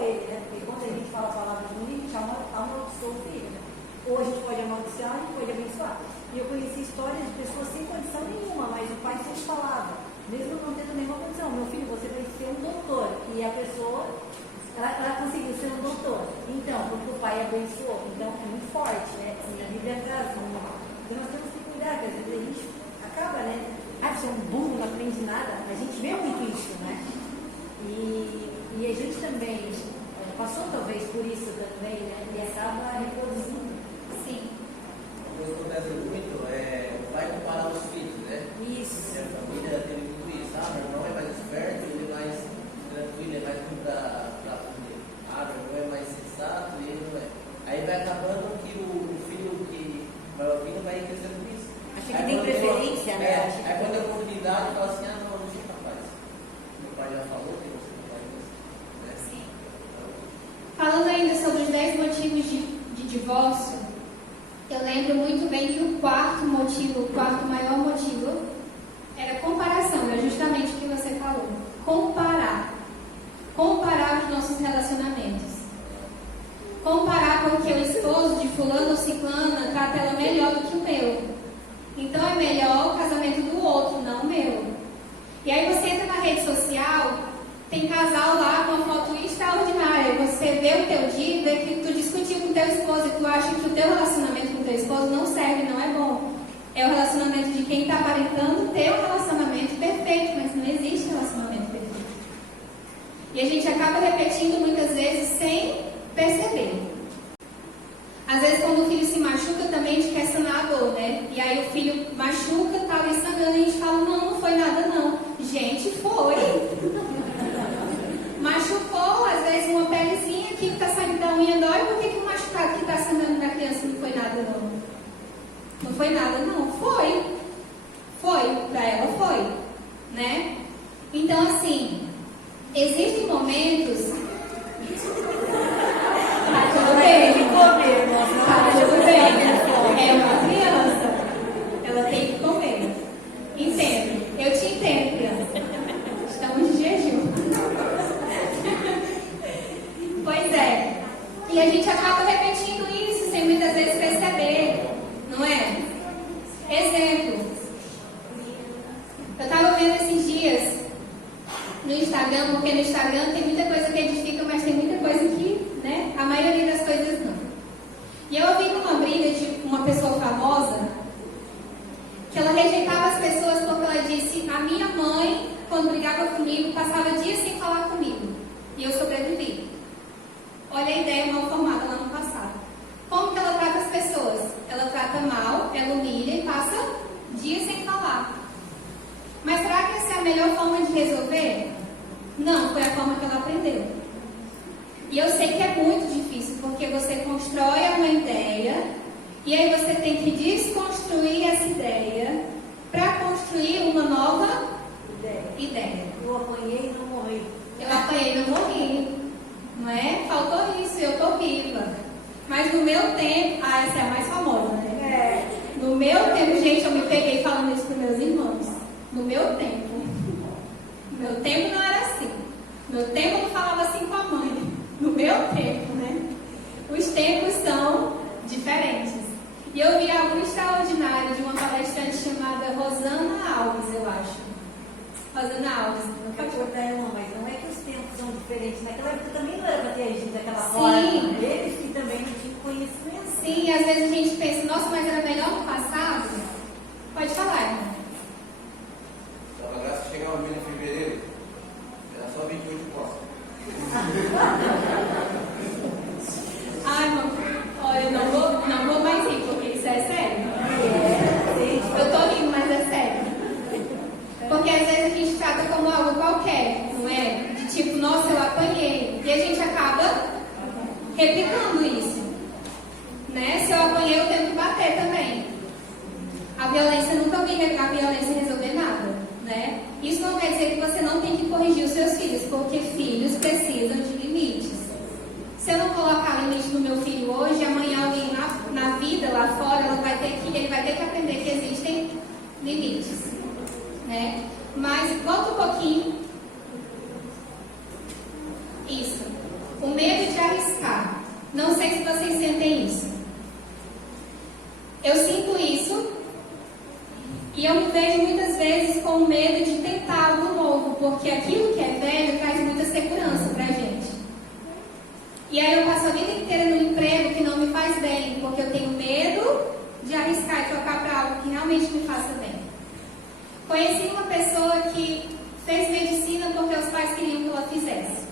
ele, né? Porque quando a gente fala a palavra de um, a gente amaldiçoou o filho, né? Ou a gente pode amaldiçoar, a gente pode abençoar. E eu conheci histórias de pessoas sem condição nenhuma, mas o pai sempre falava, mesmo não tendo nenhuma condição, meu filho, você vai ser um doutor. E a pessoa, ela conseguiu ser um doutor. Então, porque o pai abençoou. Então, é muito forte, né? Assim, a Bíblia traz então nós temos que cuidar, que às vezes a gente acaba, né? Ah, você é um burro, não aprende nada. A gente vê muito isso, né? E a gente também passou talvez por isso também, né? E acaba reproduzindo. Sim. O que acontece muito vai comparar os filhos, né? Isso. Se a família teve tudo isso, meu irmão é mais esperto, ele é mais tranquilo, é mais tudo pra família. Meu irmão é mais sensato e ele não é. Aí vai acabando que o filho que maior filho vai crescendo com isso. Acho que tem preferência, né? Aí quando tem oportunidade, fala assim, não sou capaz. Meu pai já falou que eu sou capaz disso. Né? Sim. Falando ainda sobre os 10 motivos de divórcio, eu lembro muito bem que o quarto maior motivo, era comparação, é justamente o que você falou. Comparar os nossos relacionamentos. Comparar porque o esposo de fulano ou ciclana trata ela melhor do que o meu. Então é melhor o casamento do outro, não o meu. E aí você entra na rede social, tem casal lá com uma foto extraordinária. Você vê o teu dia e vê que tu discutiu com o teu esposo e tu acha que o teu relacionamento com o teu esposo não serve, não é bom. É o relacionamento de quem está aparentando ter um relacionamento perfeito, mas não existe relacionamento perfeito. E a gente acaba repetindo muitas vezes sem perceber. Às vezes quando o filho se machuca também a gente quer sanar a dor, né? E aí o filho machuca, tá ali sangrando e a gente fala, não foi nada não. Gente, foi. Machucou, às vezes uma pelezinha que está saindo da unha dói, por que o machucado que está sangrando da criança não foi nada não? Não foi nada não, foi. Foi, para ela foi, né? Então assim, existem momentos... Tá tudo bem. Tá tudo bem. É uma criança. Ela tem que comer. Entendo. Eu te entendo, criança. Estamos de jejum. Pois é. E a gente acaba repetindo isso sem muitas vezes perceber. Não é? Exemplo. Eu estava vendo esses dias no Instagram, porque no Instagram tem muita coisa que edifica, mas tem muita coisa que, né, a maioria das coisas não. E eu ouvi numa briga de uma pessoa famosa que ela rejeitava as pessoas porque ela disse: a minha mãe, quando brigava comigo, passava dias sem falar comigo. E eu sobrevivi. Olha a ideia mal formada lá no passado. Como que ela trata as pessoas? Ela trata mal, ela humilha e passa dias sem falar. Mas será que essa é a melhor forma de resolver? Não, foi a forma que ela aprendeu. E eu sei que é muito difícil, porque você constrói uma ideia e aí você tem que desconstruir essa ideia para construir uma nova ideia. Eu apanhei e não morri. Eu apanhei e não morri. Não é? Faltou isso, eu estou viva. Mas no meu tempo... essa é a mais famosa, né? No meu tempo, gente, eu me peguei falando isso para meus irmãos. No meu tempo. No meu tempo não era assim. No meu tempo eu não falava assim com a mãe. No meu tempo, né? Os tempos são diferentes. E eu vi algo extraordinário de uma palestrante chamada Rosana Alves, eu acho. Rosana Alves. Não pode cortar ela, mas não é que os tempos são diferentes. Naquela época também não era para ter agido daquela forma. Eles que também não tinham conhecimento. Sim, às vezes a gente pensa, nossa, mas era melhor no passado. Pode falar, irmão. Dava graça que chegava no mês de fevereiro, era só 28 postos. Irmão, olha, eu não vou mais rir, porque isso é sério. Eu tô rindo, mas é sério. Porque às vezes a gente trata como algo qualquer, não é? De tipo, nossa, eu apanhei. E a gente acaba replicando isso. Né? Se eu apanhei, eu tenho que bater também. A violência, nunca vi a violência resolver nada. Né? Isso não quer dizer que você não tem que corrigir os seus filhos, porque filhos precisam de limites. Se eu não colocar limite no meu filho hoje, amanhã alguém na vida lá fora, ele vai ter que aprender que existem limites. Né? Mas volta um pouquinho. Isso. O medo de arriscar. Não sei se vocês sentem isso. Eu sinto isso E eu me vejo muitas vezes com medo de tentar algo novo, porque aquilo que é velho traz muita segurança pra gente. E aí eu passo a vida inteira no emprego que não me faz bem, porque eu tenho medo de arriscar e trocar para algo que realmente me faça bem. Conheci uma pessoa que fez medicina porque os pais queriam que ela fizesse.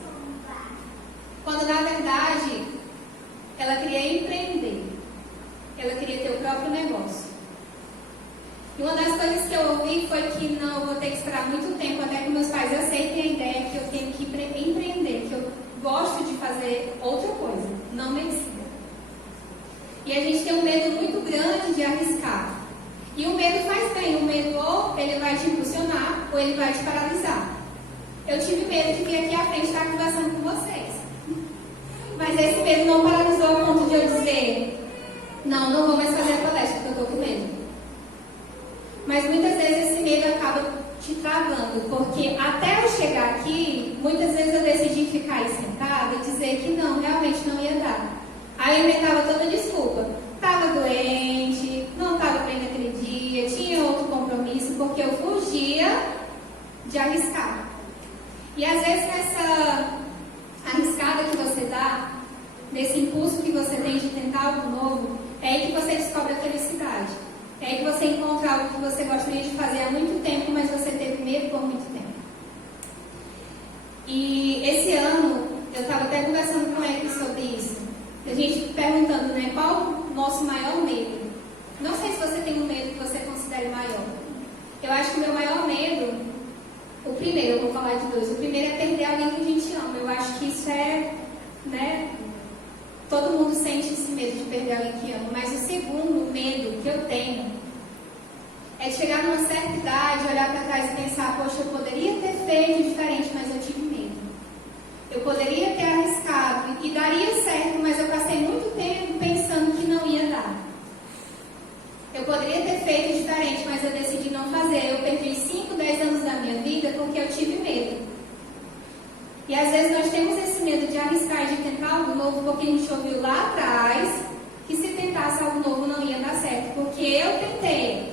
Quando na verdade ela queria empreender. Ela queria ter o próprio negócio. E uma das coisas que eu ouvi foi que não, eu vou ter que esperar muito tempo até que meus pais aceitem a ideia que eu tenho que empreender, que eu gosto de fazer outra coisa, não medicina. E a gente tem um medo muito grande de arriscar. E o medo faz bem, o medo ou ele vai te impulsionar ou ele vai te paralisar. Eu tive medo de vir aqui à frente estar conversando com vocês. Mas esse medo não paralisou a ponto de eu dizer, não vou mais fazer a palestra porque eu estou com medo. Mas muitas vezes esse medo acaba te travando, porque até eu chegar aqui, muitas vezes eu decidi ficar aí sentada e dizer que não, realmente não ia dar. Aí eu inventava toda desculpa. Estava doente, não estava bem naquele dia, tinha outro compromisso, porque eu fugia de arriscar. E às vezes nessa arriscada que você dá, nesse impulso que você tem de tentar algo novo, é aí que você descobre a felicidade. É aí que você encontra algo que você gostaria de fazer há muito tempo, mas você teve medo por muito tempo. E esse ano, eu estava até conversando com ele sobre isso. A gente perguntando, né, qual o nosso maior medo? Não sei se você tem um medo que você considere maior. Eu acho que o meu maior medo, o primeiro, eu vou falar de dois. O primeiro é perder alguém que a gente ama. Eu acho que isso é, né, todo mundo sente esse medo de perder alguém que ama. Mas o segundo medo que eu tenho é de chegar numa certa idade, olhar para trás e pensar, poxa, eu poderia ter feito diferente, mas eu tive medo. Eu poderia ter arriscado e daria certo, mas eu passei muito tempo pensando que não ia dar. Eu poderia ter feito diferente, mas eu decidi não fazer. Eu perdi 5, 10 anos da minha vida porque eu tive medo. E às vezes nós temos esse medo de arriscar e de tentar algo novo porque a gente ouviu lá atrás que se tentasse algo novo não ia dar certo. Porque eu tentei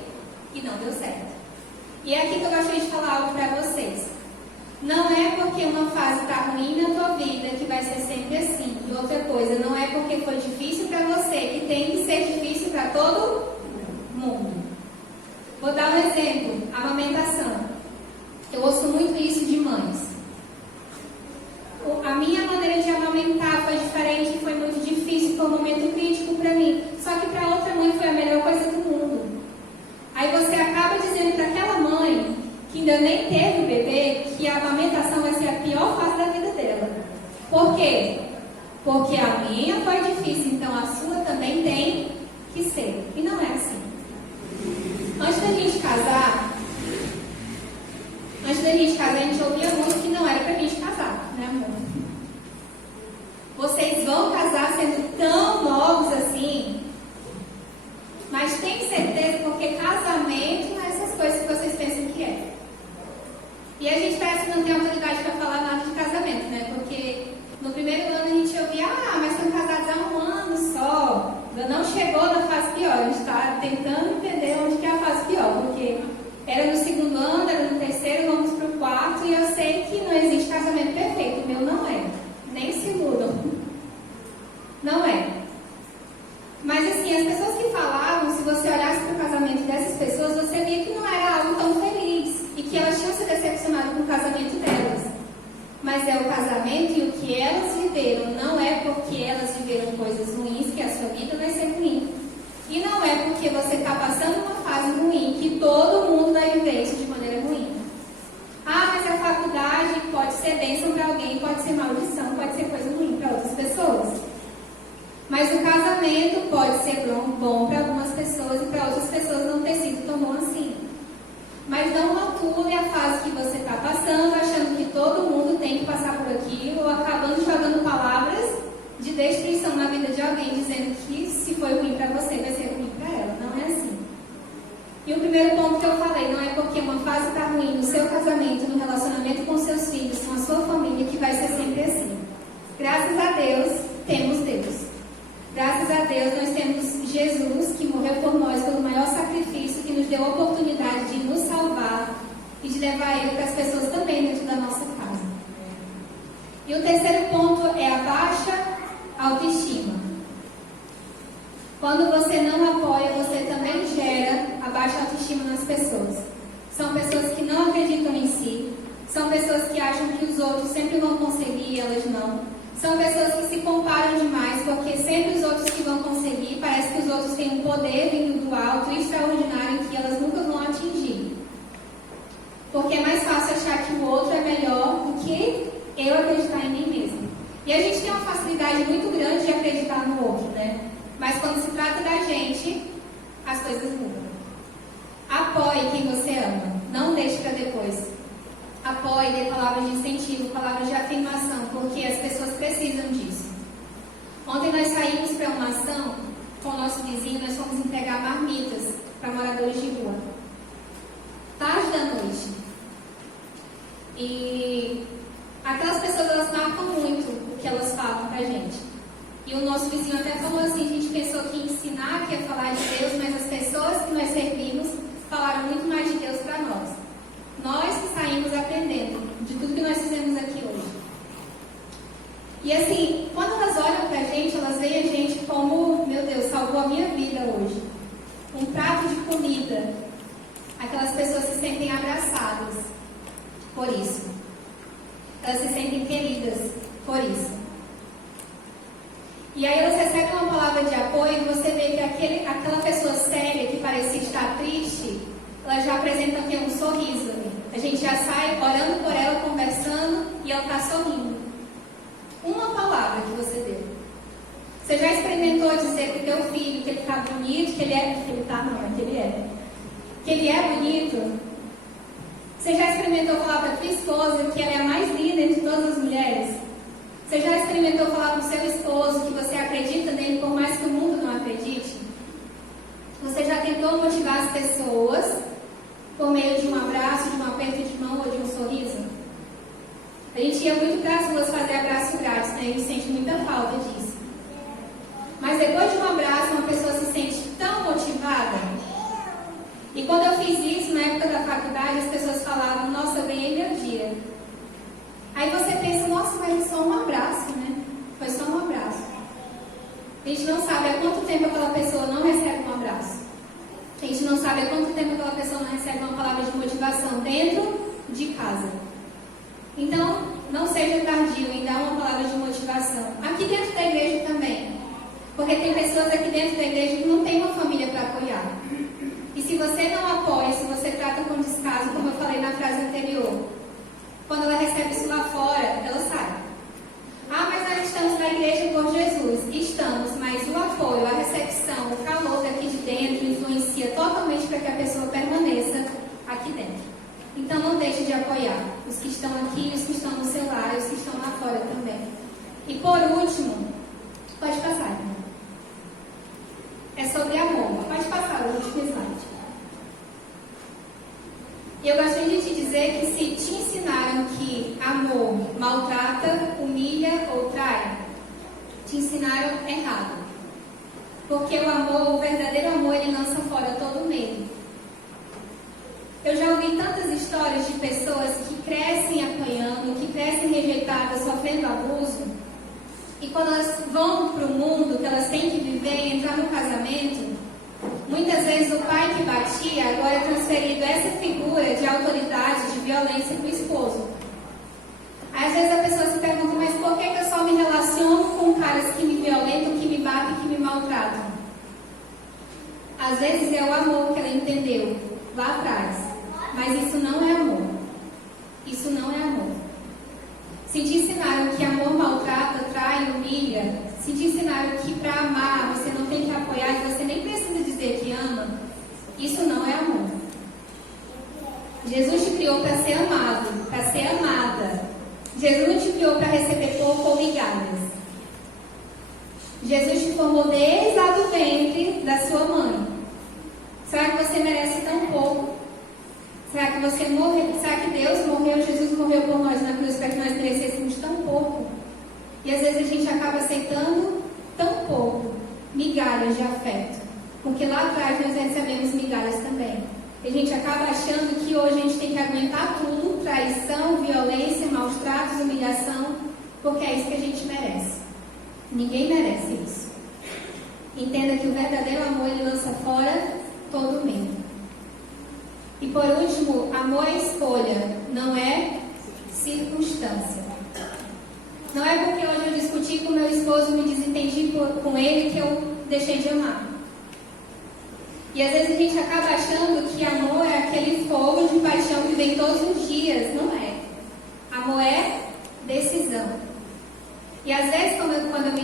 e não deu certo. E é aqui que eu gostaria de falar algo para vocês. Não é porque uma fase está ruim na tua vida que vai ser sempre assim. E outra coisa, não é porque foi difícil para você que tem que ser difícil para todo mundo. Vou dar um exemplo, a amamentação. Eu ouço muito isso de mães. A minha maneira de amamentar foi diferente, foi muito difícil, foi um momento crítico para mim. Só que para outra mãe foi a melhor coisa do mundo. Aí você acaba dizendo para aquela mãe que ainda nem teve bebê, que a amamentação vai ser a pior fase da vida dela. Por quê? Porque a minha foi difícil, então a sua também tem que ser. E não é assim. Antes da gente casar, a gente ouvia muito que não era pra gente casar, né, amor? Vocês vão casar sendo tão novos assim, mas tem certeza, porque casamento não é essas coisas que vocês pensam que é. E a gente parece que não tem autoridade para falar nada de casamento, né? Porque no primeiro ano a gente ouvia, mas estão casados há 1 ano só. Ainda não chegou na fase pior. A gente está tentando entender onde que é a fase pior. Porque era no 2º ano, era no 3º, vamos para o 4º. E eu sei que não existe casamento perfeito. O meu não é. Nem se mudam. Não é. Mas assim, as pessoas que falavam, se você olhasse para o casamento dessas pessoas, você via que não era algo tão feliz. E que elas tinham se decepcionado com o casamento delas. Mas é o casamento e o que elas viveram. Não é porque elas viveram coisas ruins que a sua vida vai ser ruim. E não é porque você está passando uma fase ruim que todo mundo vai viver isso de maneira ruim. Mas a faculdade pode ser bênção para alguém, pode ser maldição, pode ser coisa ruim para outras pessoas. Mas o casamento pode ser bom para algumas pessoas e para outras pessoas não ter sido tão bom assim. Mas não rotule a fase que você está passando, achando que todo mundo tem que passar por aquilo, ou acabando jogando palavras de destruição na vida de alguém, dizendo que se foi ruim para você, vai ser ruim para ela. Não é assim. E o primeiro ponto que eu falei, não é porque uma fase está ruim no seu casamento, no relacionamento com seus filhos, com a sua família, que vai ser sempre assim. Graças a Deus, temos Deus. Graças a Deus, nós temos Jesus, que morreu por nós pelo maior sacrifício, que nos deu a oportunidade levar ele para as pessoas também dentro da nossa casa. E o terceiro ponto é a baixa autoestima. Quando você não apoia, você também gera a baixa autoestima nas pessoas. São pessoas que não acreditam em si, são pessoas que acham que os outros sempre vão conseguir e elas não. São pessoas que se comparam demais, porque sempre os outros que vão conseguir, parece que os outros têm um poder vindo do alto extraordinário que elas nunca vão atingir. Porque é mais fácil achar que o outro é melhor do que eu acreditar em mim mesmo. E a gente tem uma facilidade muito grande de acreditar no outro, né? Mas quando se trata da gente, as coisas mudam. Apoie quem você ama, não deixe para depois. Apoie, dê palavras de incentivo, palavras de afirmação, porque as pessoas precisam disso. Ontem nós saímos para uma ação com o nosso vizinho, nós fomos entregar marmitas para moradores de rua. Tarde da noite. E aquelas pessoas, elas marcam muito o que elas falam para a gente. E o nosso vizinho até falou assim, a gente pensou que ensinar, que ia falar de Deus, mas as pessoas que nós servimos falaram muito mais de Deus para nós. Nós que saímos aprendendo de tudo que nós fizemos aqui hoje. E assim, quando elas olham pra gente, elas veem a gente como, meu Deus, salvou a minha vida hoje. Um prato de comida. Aquelas pessoas se sentem abraçadas por isso. Elas se sentem queridas por isso. E aí elas recebem uma palavra de apoio e você vê que aquela pessoa séria que parecia estar triste, ela já apresenta aqui um sorriso. A gente já sai orando por ela, conversando, e ela está sorrindo. Uma palavra que você deu. Você já experimentou dizer para o teu filho que ele está bonito, que ele é... Que ele está, não, é que ele é. Que ele é bonito? Você já experimentou falar para a tua esposa que ela é a mais linda entre todas as mulheres? Você já experimentou falar para o seu esposo que você acredita nele por mais que o mundo não acredite? Você já tentou motivar as pessoas por meio de um abraço, de um aperto de mão ou de um sorriso? A gente ia muito para as ruas fazer abraço grátis, né? A gente sente muita falta disso. Mas depois de um abraço, uma pessoa se sente tão motivada. E quando eu fiz isso, na época da faculdade, as pessoas falavam, nossa, eu ganhei meu dia. Aí você pensa, nossa, mas é só um abraço, né? Foi só um abraço. A gente não sabe há quanto tempo aquela pessoa não recebe um abraço. A gente não sabe há quanto tempo aquela pessoa não recebe uma palavra de motivação dentro de casa. Então, não seja tardio em dar uma palavra de motivação. Aqui dentro da igreja também. Porque tem pessoas aqui dentro da igreja que não tem uma família para apoiar. E se você não apoia, se você trata com descaso, como eu falei na frase anterior, quando ela recebe isso lá fora, ela sai. Ah, mas nós estamos na igreja por Jesus. Estamos, mas o apoio, a recepção, o calor daqui de dentro influencia totalmente para que a pessoa permaneça aqui dentro. Então não deixe de apoiar os que estão aqui, os que estão no seu lar, os que estão lá fora também. E por último, pode passar, irmão. É sobre amor. Pode passar o último slide. E eu gostaria de te dizer que se te ensinaram que amor maltrata, humilha ou trai, te ensinaram errado. Porque o amor, o verdadeiro amor, ele lança fora todo medo. Eu já ouvi tantas histórias de pessoas que crescem apanhando, que crescem rejeitadas, sofrendo abuso, e quando elas vão para o mundo, que elas têm que viver, entrar no casamento, muitas vezes o pai que batia agora é transferido essa figura de autoridade, de violência para o esposo. Aí, às vezes a pessoa se pergunta, mas por que eu só me relaciono com caras que me violentam, que me batem, que me maltratam? Às vezes é o amor que ela entendeu lá atrás, mas isso não é amor. Isso não é amor. Se te ensinaram que amor maltrata, trai, humilha, se te ensinaram que para amar você não tem que apoiar e você nem precisa dizer que ama, isso não é amor. Jesus te criou para ser amado, para ser amada. Jesus não te criou para receber pouco ou migalhas. Jesus te formou desde lá do ventre da sua mãe. Será que você merece tão pouco? Será que você morreu? Será que Deus morreu, Jesus morreu por nós na cruz para que nós merecêssemos tão pouco? E às vezes a gente acaba aceitando tão pouco migalhas de afeto. Porque lá atrás nós recebemos migalhas também. A gente acaba achando que hoje a gente tem que aguentar tudo, traição, violência, maus tratos, humilhação, porque é isso que a gente merece. Ninguém merece isso. Entenda que o verdadeiro amor, ele lança fora todo medo. E por último, amor é escolha, não é circunstância. Não é porque hoje eu discuti com meu esposo, me desentendi com ele, que eu deixei de amar. E às vezes a gente acaba achando que amor é aquele fogo de paixão que vem todos os dias. Não é. Amor é decisão. E às vezes quando eu me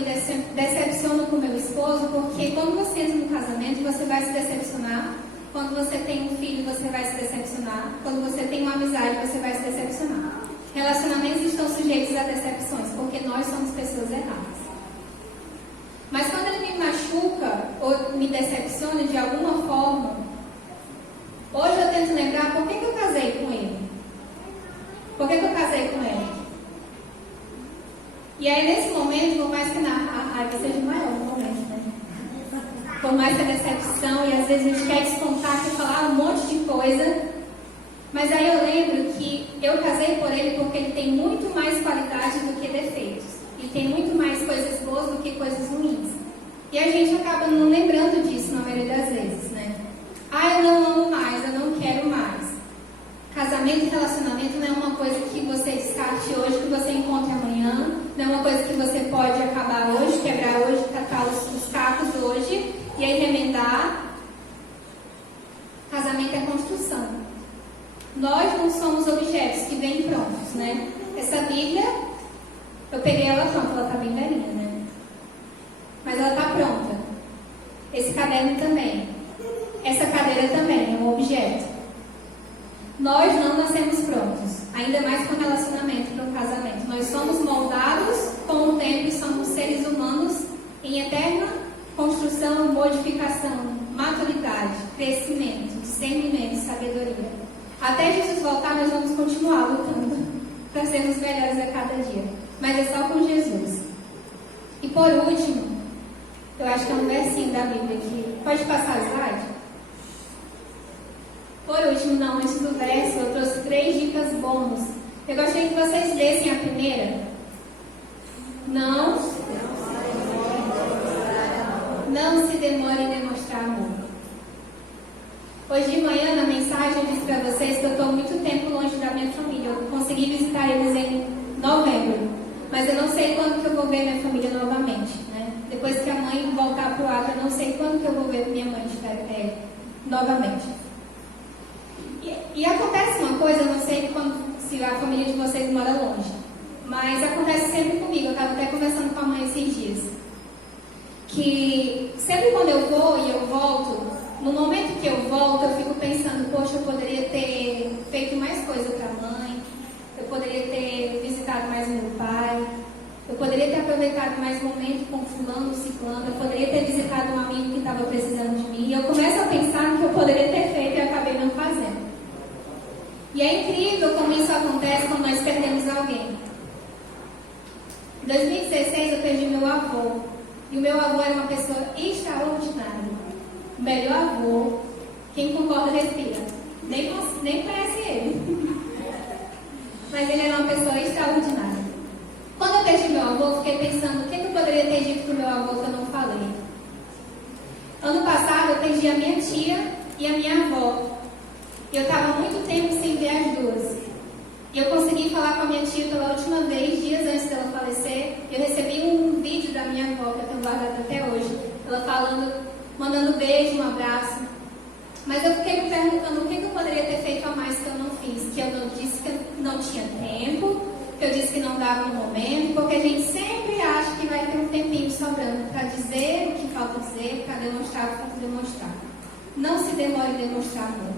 decepciono com meu esposo, porque quando você entra no casamento, você vai se decepcionar. Quando você tem um filho, você vai se decepcionar. Quando você tem uma amizade, você vai se decepcionar. Relacionamentos estão sujeitos a decepções, porque nós somos pessoas erradas. Mas quando ele me machuca ou me decepciona de alguma forma, hoje eu tento lembrar por que eu casei com ele. Por que eu casei com ele? E aí nesse momento, por mais que a raiva seja maior no momento, né? Por mais que a decepção, e às vezes a gente quer descontar, quer falar um monte de coisa, mas aí eu lembro que eu casei por ele porque ele tem muito mais qualidade do que defeitos. E tem muito mais coisas boas do que coisas ruins. E a gente acaba não lembrando disso na maioria das vezes, né? Eu não amo mais, eu não quero mais. Casamento e relacionamento não é uma coisa que você descarte hoje, que você encontre amanhã. Não é uma coisa que você pode acabar hoje, quebrar hoje, tacar os cacos hoje e aí remendar. Casamento é construção. Nós não somos objetos que vêm prontos, né? Essa Bíblia, eu peguei ela pronta, ela está bem velhinha, né? Mas ela está pronta. Esse caderno também. Essa cadeira também é um objeto. Nós não nascemos prontos, ainda mais com relacionamento para o casamento. Nós somos moldados com o tempo e somos seres humanos em eterna construção, modificação, maturidade, crescimento, discernimento, sabedoria. Até Jesus voltar, nós vamos continuar lutando para sermos melhores a cada dia. Mas é só com Jesus. E por último, eu acho que é um versinho da Bíblia aqui. Pode passar o slide? Por último, não, antes do verso, eu trouxe 3 dicas bônus. Eu gostaria que vocês lessem a primeira. Não se demore em demonstrar amor. Hoje de manhã, na mensagem, eu disse para vocês que eu estou muito tempo longe da minha família. Eu consegui visitar eles em novembro. Mas eu não sei quando que eu vou ver minha família novamente, né? Depois que a mãe voltar para o Acre, eu não sei quando que eu vou ver minha mãe novamente. E acontece uma coisa, eu não sei se a família de vocês mora longe, mas acontece sempre comigo. Eu estava até conversando com a mãe esses dias. Que sempre quando eu vou e eu volto, no momento que eu volto, eu fico pensando, poxa, eu poderia ter feito mais coisa para a mãe, eu poderia ter visitado mais meu pai, eu poderia ter aproveitado mais momento com fulano, ciclano, eu poderia ter visitado um amigo que estava precisando de mim. E eu começo a pensar no que eu poderia ter feito e eu acabei não fazendo. E é incrível como isso acontece quando nós perdemos alguém. Em 2016 eu perdi meu avô. E o meu avô era uma pessoa extraordinária. O melhor avô. Quem concorda respira. Nem conhece ele. Mas ele era uma pessoa extraordinária. Quando eu perdi meu avô, eu fiquei pensando o que eu poderia ter dito para o meu avô que eu não falei. Ano passado eu perdi a minha tia e a minha avó. Eu estava muito tempo sem ver as duas. E eu consegui falar com a minha tia pela última vez, dias antes dela falecer. Eu recebi um vídeo da minha avó, que eu tenho guardado até hoje. Ela falando, mandando beijo, um abraço. Mas eu fiquei me perguntando o que eu poderia ter feito a mais que eu não fiz. Que eu não disse que eu não tinha tempo, que eu disse que não dava no momento. Porque a gente sempre acha que vai ter um tempinho sobrando para dizer o que falta dizer, para demonstrar o que falta demonstrar. Não se demore em demonstrar amor.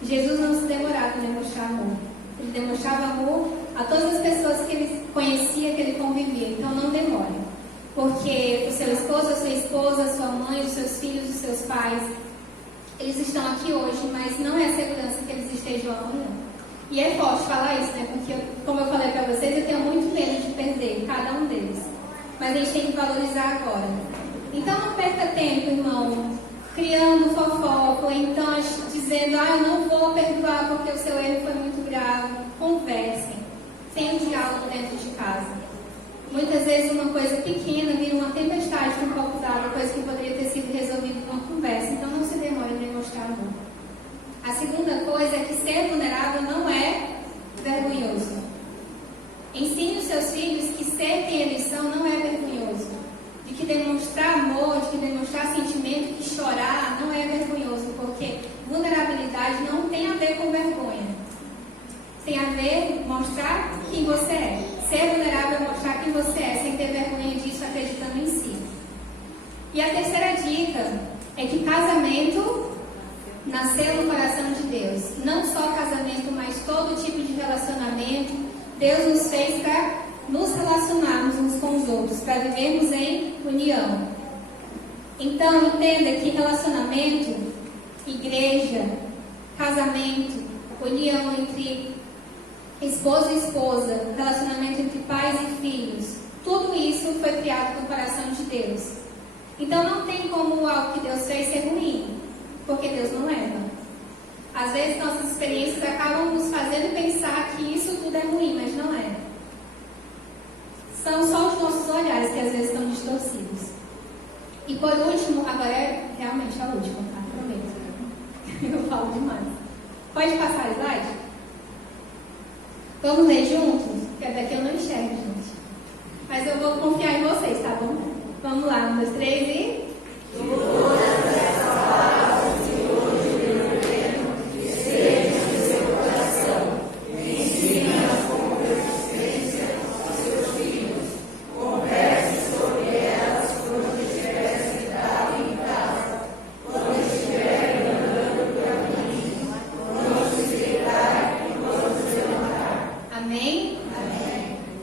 Jesus não se demorava em demonstrar amor. Ele demonstrava amor a todas as pessoas que ele conhecia, que ele convivia. Então não demore. Porque o seu esposo, a sua esposa, a sua mãe, os seus filhos, os seus pais, eles estão aqui hoje, mas não é a segurança que eles estejam amanhã. E é forte falar isso, né? Porque, como eu falei para vocês, eu tenho muito medo de perder cada um deles. Mas a gente tem que valorizar agora. Então não perca tempo, irmão, criando fofoca, ou então dizendo, eu não vou perdoar porque o seu erro foi muito grave. Conversem, tenham diálogo dentro de casa. Muitas vezes uma coisa pequena vira uma tempestade com um copo d'água, coisa que poderia ter sido resolvida numa conversa. Então não se demore em demonstrar amor. A segunda coisa é que ser vulnerável não é vergonhoso. Ensine os seus filhos que ser quem eles são não é vergonhoso. De que demonstrar amor, de que demonstrar sentimento, que chorar não é vergonhoso, porque vulnerabilidade não tem a ver com vergonha. Tem a ver com mostrar quem você é. Ser vulnerável é mostrar quem você é, sem ter vergonha disso, acreditando em si. E a terceira dica é que casamento nasceu no coração de Deus. Não só casamento, mas todo tipo de relacionamento. Deus nos fez para nos relacionarmos uns com os outros, para vivermos em união. Então, entenda que relacionamento, igreja, casamento, união entre esposo e esposa, relacionamento entre pais e filhos, tudo isso foi criado no coração de Deus. Então, não tem como algo que Deus fez ser ruim, porque Deus não erra. Às vezes, nossas experiências acabam nos fazendo pensar que isso tudo é ruim, mas não é. São só os nossos olhares que às vezes estão distorcidos. E por último, agora é realmente a última, tá? Prometo. Eu falo demais. Pode passar a slide? Vamos ler juntos? Porque daqui eu não enxergo, gente. Mas eu vou confiar em vocês, tá bom? Vamos lá, 1, 2, 3 e...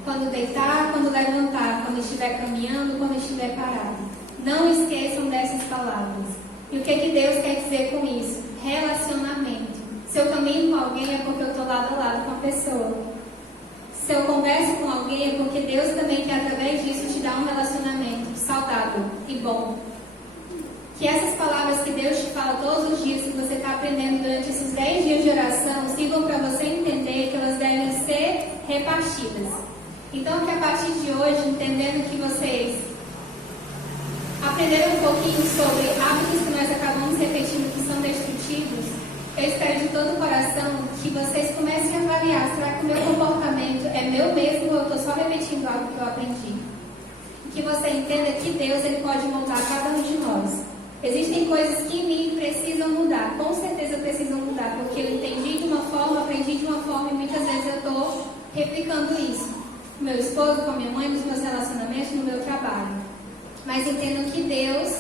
Quando deitar, quando levantar, quando estiver caminhando, quando estiver parado. Não esqueçam dessas palavras. E o que Deus quer dizer com isso? Relacionamento. Se eu caminho com alguém é porque eu estou lado a lado com a pessoa. Se eu converso com alguém é porque Deus também quer, através disso, te dar um relacionamento saudável e bom. Que essas palavras que Deus te fala todos os dias, que você está aprendendo durante esses 10 dias de oração, sirvam para você entender que elas devem ser repartidas. Então, que a partir de hoje, entendendo que vocês aprenderam um pouquinho sobre hábitos que nós acabamos repetindo que são destrutivos, eu espero de todo o coração que vocês comecem a avaliar, será que o meu comportamento é meu mesmo ou eu estou só repetindo algo que eu aprendi? E que você entenda que Deus ele pode moldar cada um de nós. Existem coisas que em mim precisam mudar, com certeza precisam mudar, porque eu entendi de uma forma, aprendi de uma forma e muitas vezes eu estou replicando isso. Com meu esposo, com a minha mãe, nos meus relacionamentos, no meu trabalho. Mas entendo que Deus,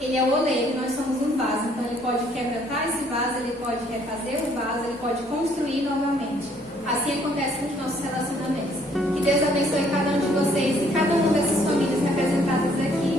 Ele é o oleiro, nós somos um vaso. Então Ele pode quebrantar esse vaso, Ele pode refazer o vaso, Ele pode construir novamente. Assim acontece com os nossos relacionamentos. Que Deus abençoe cada um de vocês e cada uma dessas famílias representadas aqui.